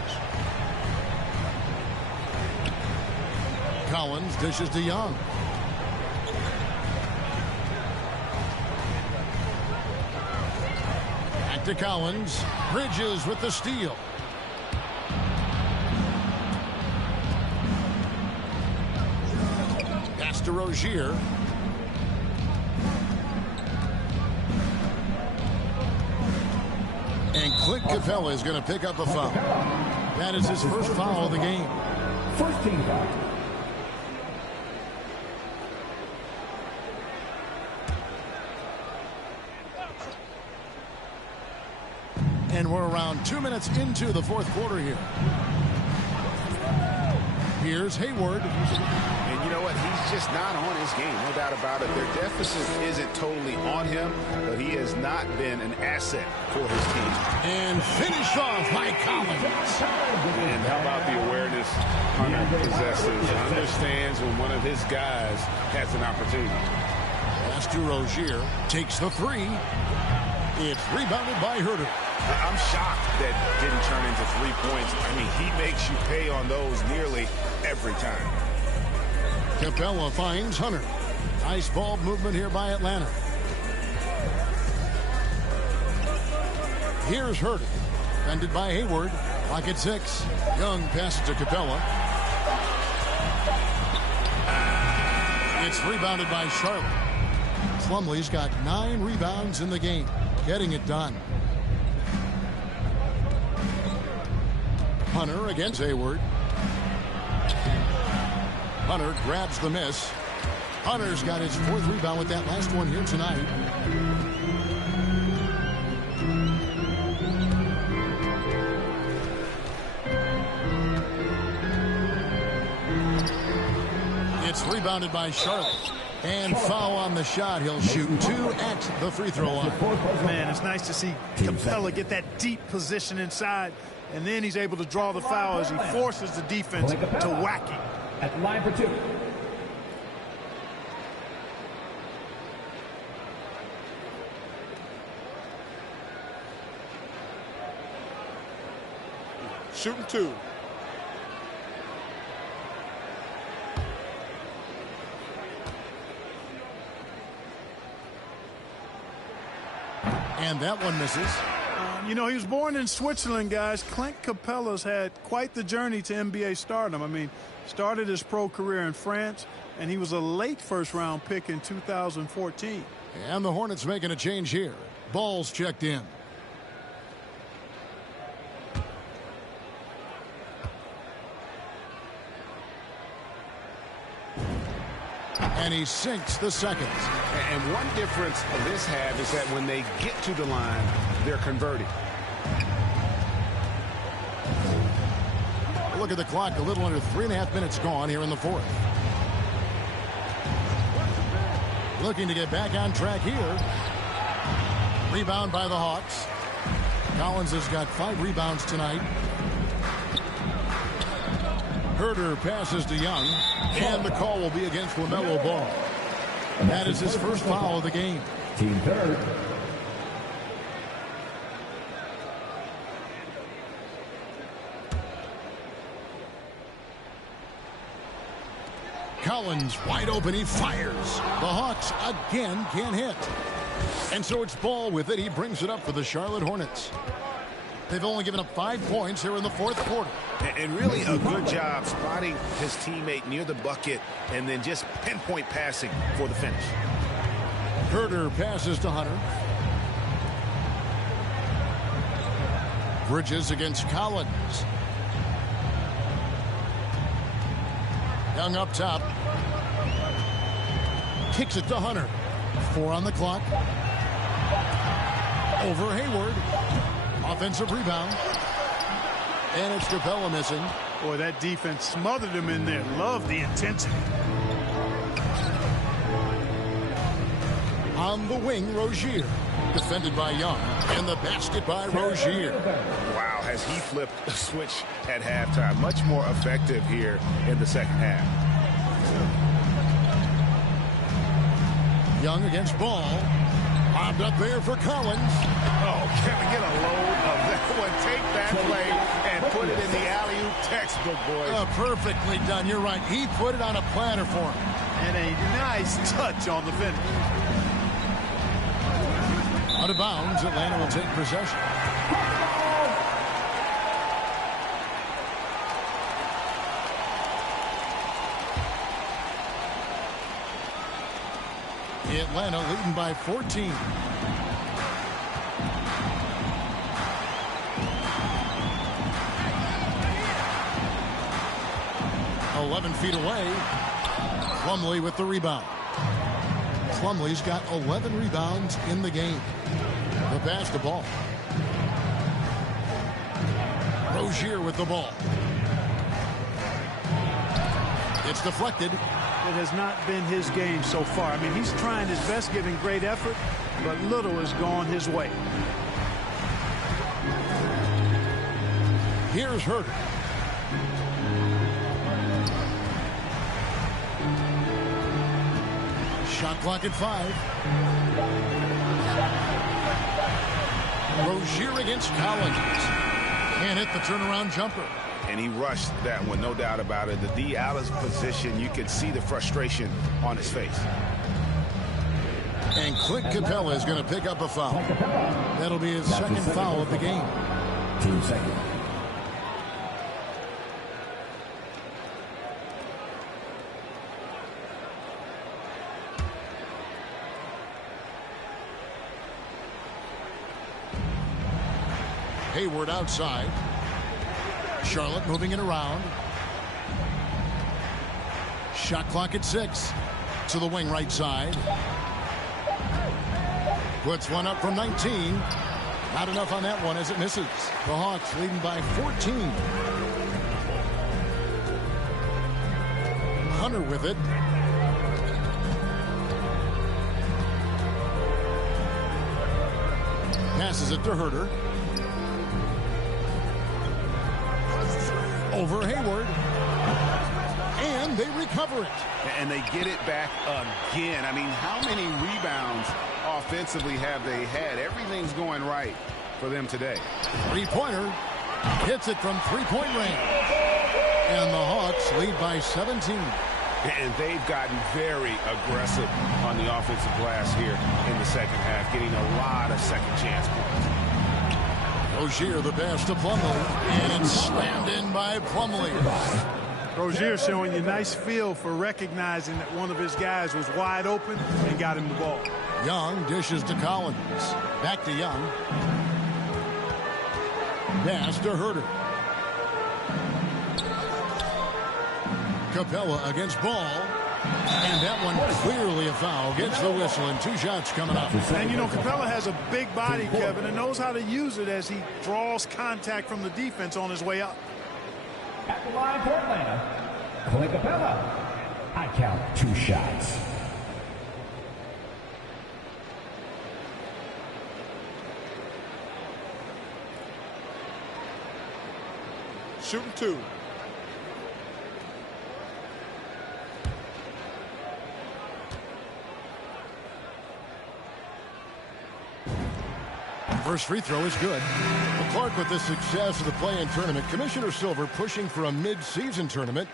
Collins dishes to Young. Back to Collins. Bridges with the steal. Pass to Rozier. And Clint Capella is going to pick up a foul. That is his first foul of the game. First team foul. And we're around 2 minutes into the fourth quarter here. Here's Hayward. And you know what? He's just not on his game. No doubt about it. Their deficit isn't totally on him, but he has not been an asset for his team. And finish off by Collins. And how about the awareness Hunter possesses? Understands when one of his guys has an opportunity. Pass to Rozier. Takes the three. It's rebounded by Huerter. I'm shocked that didn't turn into 3 points. I mean, he makes you pay on those nearly every time. Capella finds Hunter. Nice ball movement here by Atlanta. Here's Huerter. Defended by Hayward. Clock at 6. Young passes to Capella. It's rebounded by Charlotte. Plumlee's got 9 rebounds in the game. Getting it done. Hunter against Hayward. Hunter grabs the miss. Hunter's got his 4th rebound with that last one here tonight. It's rebounded by Charlotte. And foul on the shot. He'll shoot 2 at the free throw line. Man, it's nice to see Capella get that deep position inside, and then he's able to draw the foul as he forces the defense to whack him. At the line for 2. Shooting 2. And that one misses. You know, he was born in Switzerland, guys. Clint Capella's had quite the journey to NBA stardom. I mean, started his pro career in France, and he was a late first-round pick in 2014. And the Hornets making a change here. Ball's checked in. And he sinks the second. And one difference of this half is that when they get to the line, they're converting. Look at the clock. A little under 3.5 minutes gone here in the fourth. Looking to get back on track here. Rebound by the Hawks. Collins has got 5 rebounds tonight. Huerter passes to Young. And the call will be against LaMelo Ball. That is his first foul of the game. Team third. Collins wide open. He fires. The Hawks again can't hit. And so it's Ball with it. He brings it up for the Charlotte Hornets. They've only given up 5 points here in the fourth quarter. And really a good job spotting his teammate near the bucket and then just pinpoint passing for the finish. Herter passes to Hunter. Bridges against Collins. Young up top. Kicks it to Hunter. 4 on the clock. Over Hayward. Offensive rebound. And it's Capella missing. Boy, that defense smothered him in there. Love the intensity. On the wing, Rozier. Defended by Young. And the basket by Rozier. Wow, has he flipped the switch at halftime. Much more effective here in the second half. Young against Ball. Lobbed up there for Collins. Oh, Kevin, get a load of that one. Take that play and put it in the alley-oop textbook, boys. Perfectly done. You're right. He put it on a platter for him. And a nice touch on the finish. Out of bounds, Atlanta will take possession. Atlanta leading by 14. Feet away. Plumlee with the rebound. Plumlee's got 11 rebounds in the game. The pass to Ball. Rozier with the ball. It's deflected. It has not been his game so far. I mean, he's trying his best, giving great effort, but little has gone his way. Here's Herter. Shot clock at 5. Rozier against Collins. Can't hit the turnaround jumper. And he rushed that one, no doubt about it. The D out of position, you could see the frustration on his face. And Clint Capella is going to pick up a foul. That'll be his second foul of the game. 2 seconds. Hayward outside. Charlotte moving it around. Shot clock at 6. To the wing right side. Puts one up from 19. Not enough on that one as it misses. The Hawks leading by 14. Hunter with it. Passes it to Herter. Over Hayward. And they recover it. And they get it back again. I mean, how many rebounds offensively have they had? Everything's going right for them today. Three-pointer. Hits it from three-point range. And the Hawks lead by 17. And they've gotten very aggressive on the offensive glass here in the second half, getting a lot of second chance points. Rozier, the pass to Plumlee, and it's slammed in by Plumlee. Rozier showing you nice feel for recognizing that one of his guys was wide open and got him the ball. Young dishes to Collins. Back to Young. Pass to Herter. Capella against Ball. And that one clearly a foul. Gets the whistle and 2 shots coming up. And, you know, Capella has a big body, Kevin, and knows how to use it as he draws contact from the defense on his way up. At the line for Atlanta, Clint Capella. I count 2 shots. Shooting 2. First free throw is good. Clark with the success of the play-in tournament. Commissioner Silver pushing for a mid-season tournament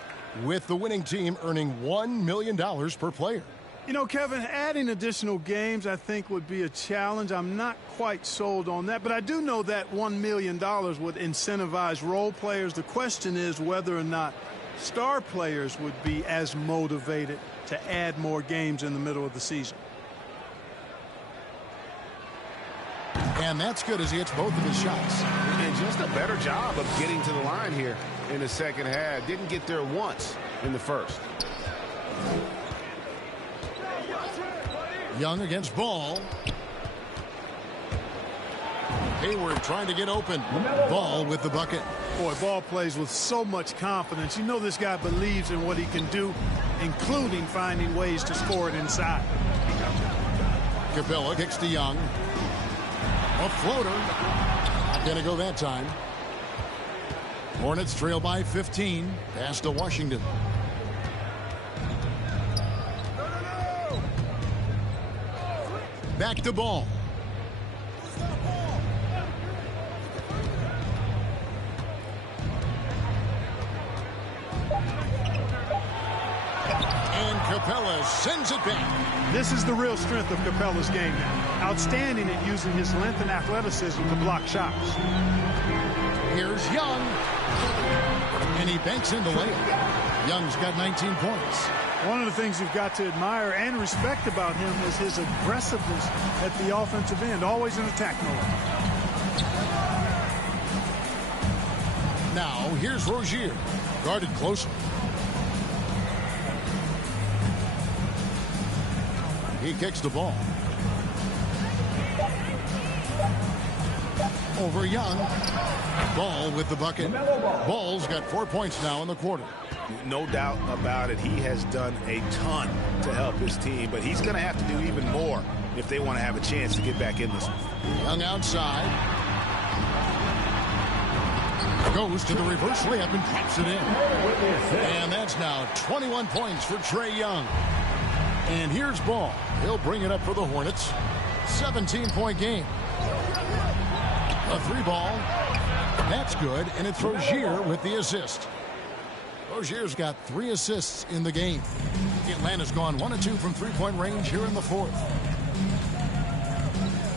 with the winning team earning $1 million per player. You know, Kevin, adding additional games I think would be a challenge. I'm not quite sold on that, but I do know that $1 million would incentivize role players. The question is whether or not star players would be as motivated to add more games in the middle of the season. And that's good as he hits both of his shots. And just a better job of getting to the line here in the second half. Didn't get there once in the first. Young against Ball. Hayward trying to get open. Ball with the bucket. Boy, Ball plays with so much confidence. You know this guy believes in what he can do, including finding ways to score it inside. Capella kicks to Young. A floater. Not going to go that time. Hornets trail by 15. Pass to Washington. Back to Ball. And Capella sends it back. This is the real strength of Capella's game now. Outstanding at using his length and athleticism to block shots. Here's Young. And he banks in the layup. Young's got 19 points. One of the things you've got to admire and respect about him is his aggressiveness at the offensive end, always in attack mode. Now, here's Rozier, guarded closely. He kicks the ball. Over Young. Ball with the bucket. Ball's got 4 points now in the quarter. No doubt about it. He has done a ton to help his team, but he's going to have to do even more if they want to have a chance to get back in this one. Young outside. Goes to the reverse layup and drops it in. And that's now 21 points for Trae Young. And here's Ball. He'll bring it up for the Hornets. 17-point game. A three ball. That's good, and it's Rozier with the assist. Rozier's got 3 assists in the game. Atlanta's gone 1 of 2 from three-point range here in the fourth.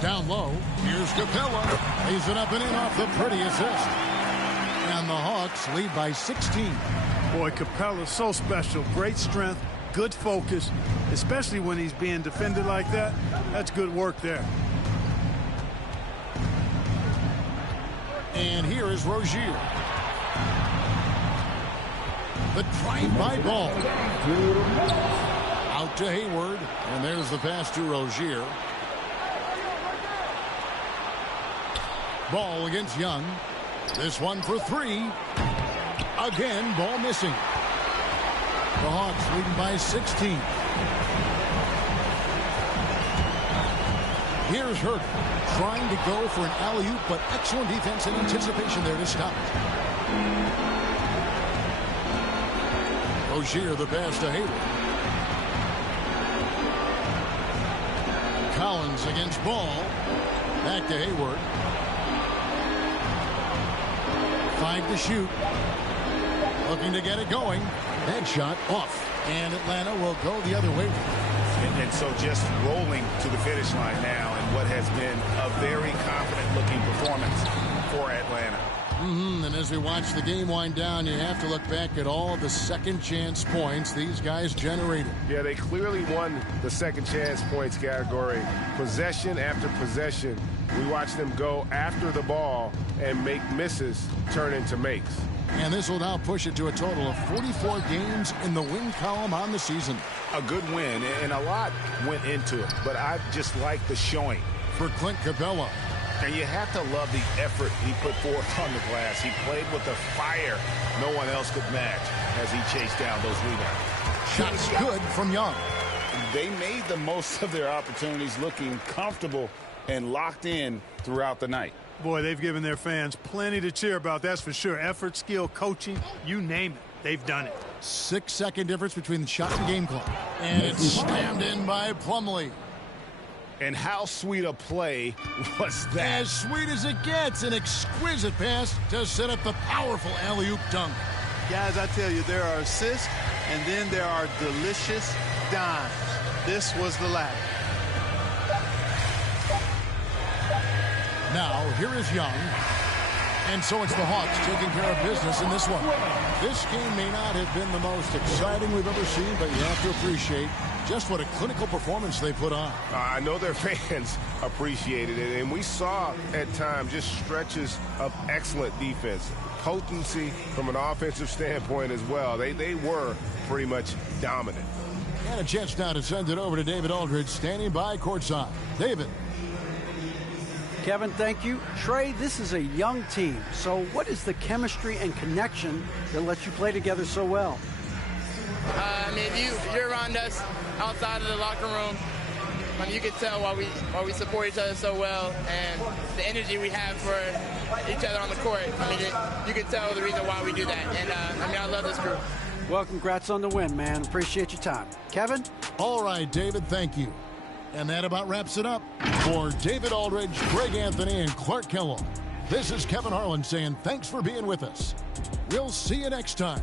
Down low, here's Capella. Lays it up and in off the pretty assist. And the Hawks lead by 16. Boy, Capella's so special. Great strength, good focus, especially when he's being defended like that. That's good work there. And here is Rozier. The drive by Ball. Out to Hayward. And there's the pass to Rozier. Ball against Young. This one for 3. Again, Ball missing. The Hawks leading by 16. Here's Hurt trying to go for an alley-oop, but excellent defense and anticipation there to stop it. Rozier the pass to Hayward. Collins against Ball. Back to Hayward. 5 to shoot. Looking to get it going. That shot off. And Atlanta will go the other way. And so just rolling to the finish line now in what has been a very confident-looking performance for Atlanta. And as we watch the game wind down, you have to look back at all the second-chance points these guys generated. Yeah, they clearly won the second-chance points category. Possession after possession, we watch them go after the ball and make misses turn into makes. And this will now push it to a total of 44 games in the win column on the season. A good win, and a lot went into it, but I just like the showing. For Clint Capella. And you have to love the effort he put forth on the glass. He played with a fire no one else could match as he chased down those rebounds. Shots good from Young. They made the most of their opportunities, looking comfortable and locked in throughout the night. Boy, they've given their fans plenty to cheer about, that's for sure. Effort, skill, coaching, you name it. They've done it. 6-second difference between the shot and game clock. And it's slammed in by Plumlee. And how sweet a play was that? As sweet as it gets. An exquisite pass to set up the powerful alley-oop dunk. Guys, I tell you, there are assists, and then there are delicious dimes. this was the ladder. Now, here is Young. And so it's the Hawks taking care of business in this one. This game may not have been the most exciting we've ever seen, but you have to appreciate just what a clinical performance they put on. I know their fans appreciated it, and we saw at times just stretches of excellent defense. Potency from an offensive standpoint as well. They were pretty much dominant. And a chance now to send it over to David Aldridge, standing by courtside. David. Kevin, thank you. Trey, this is a young team. So what is the chemistry and connection that lets you play together so well? I mean, if you're around us outside of the locker room, you can tell why we support each other so well and the energy we have for each other on the court. I mean, you can tell the reason why we do that. And, I love this group. Well, congrats on the win, man. Appreciate your time. Kevin? All right, David, thank you. And that about wraps it up. For David Aldridge, Greg Anthony, and Clark Kellogg, this is Kevin Harlan saying thanks for being with us. We'll see you next time.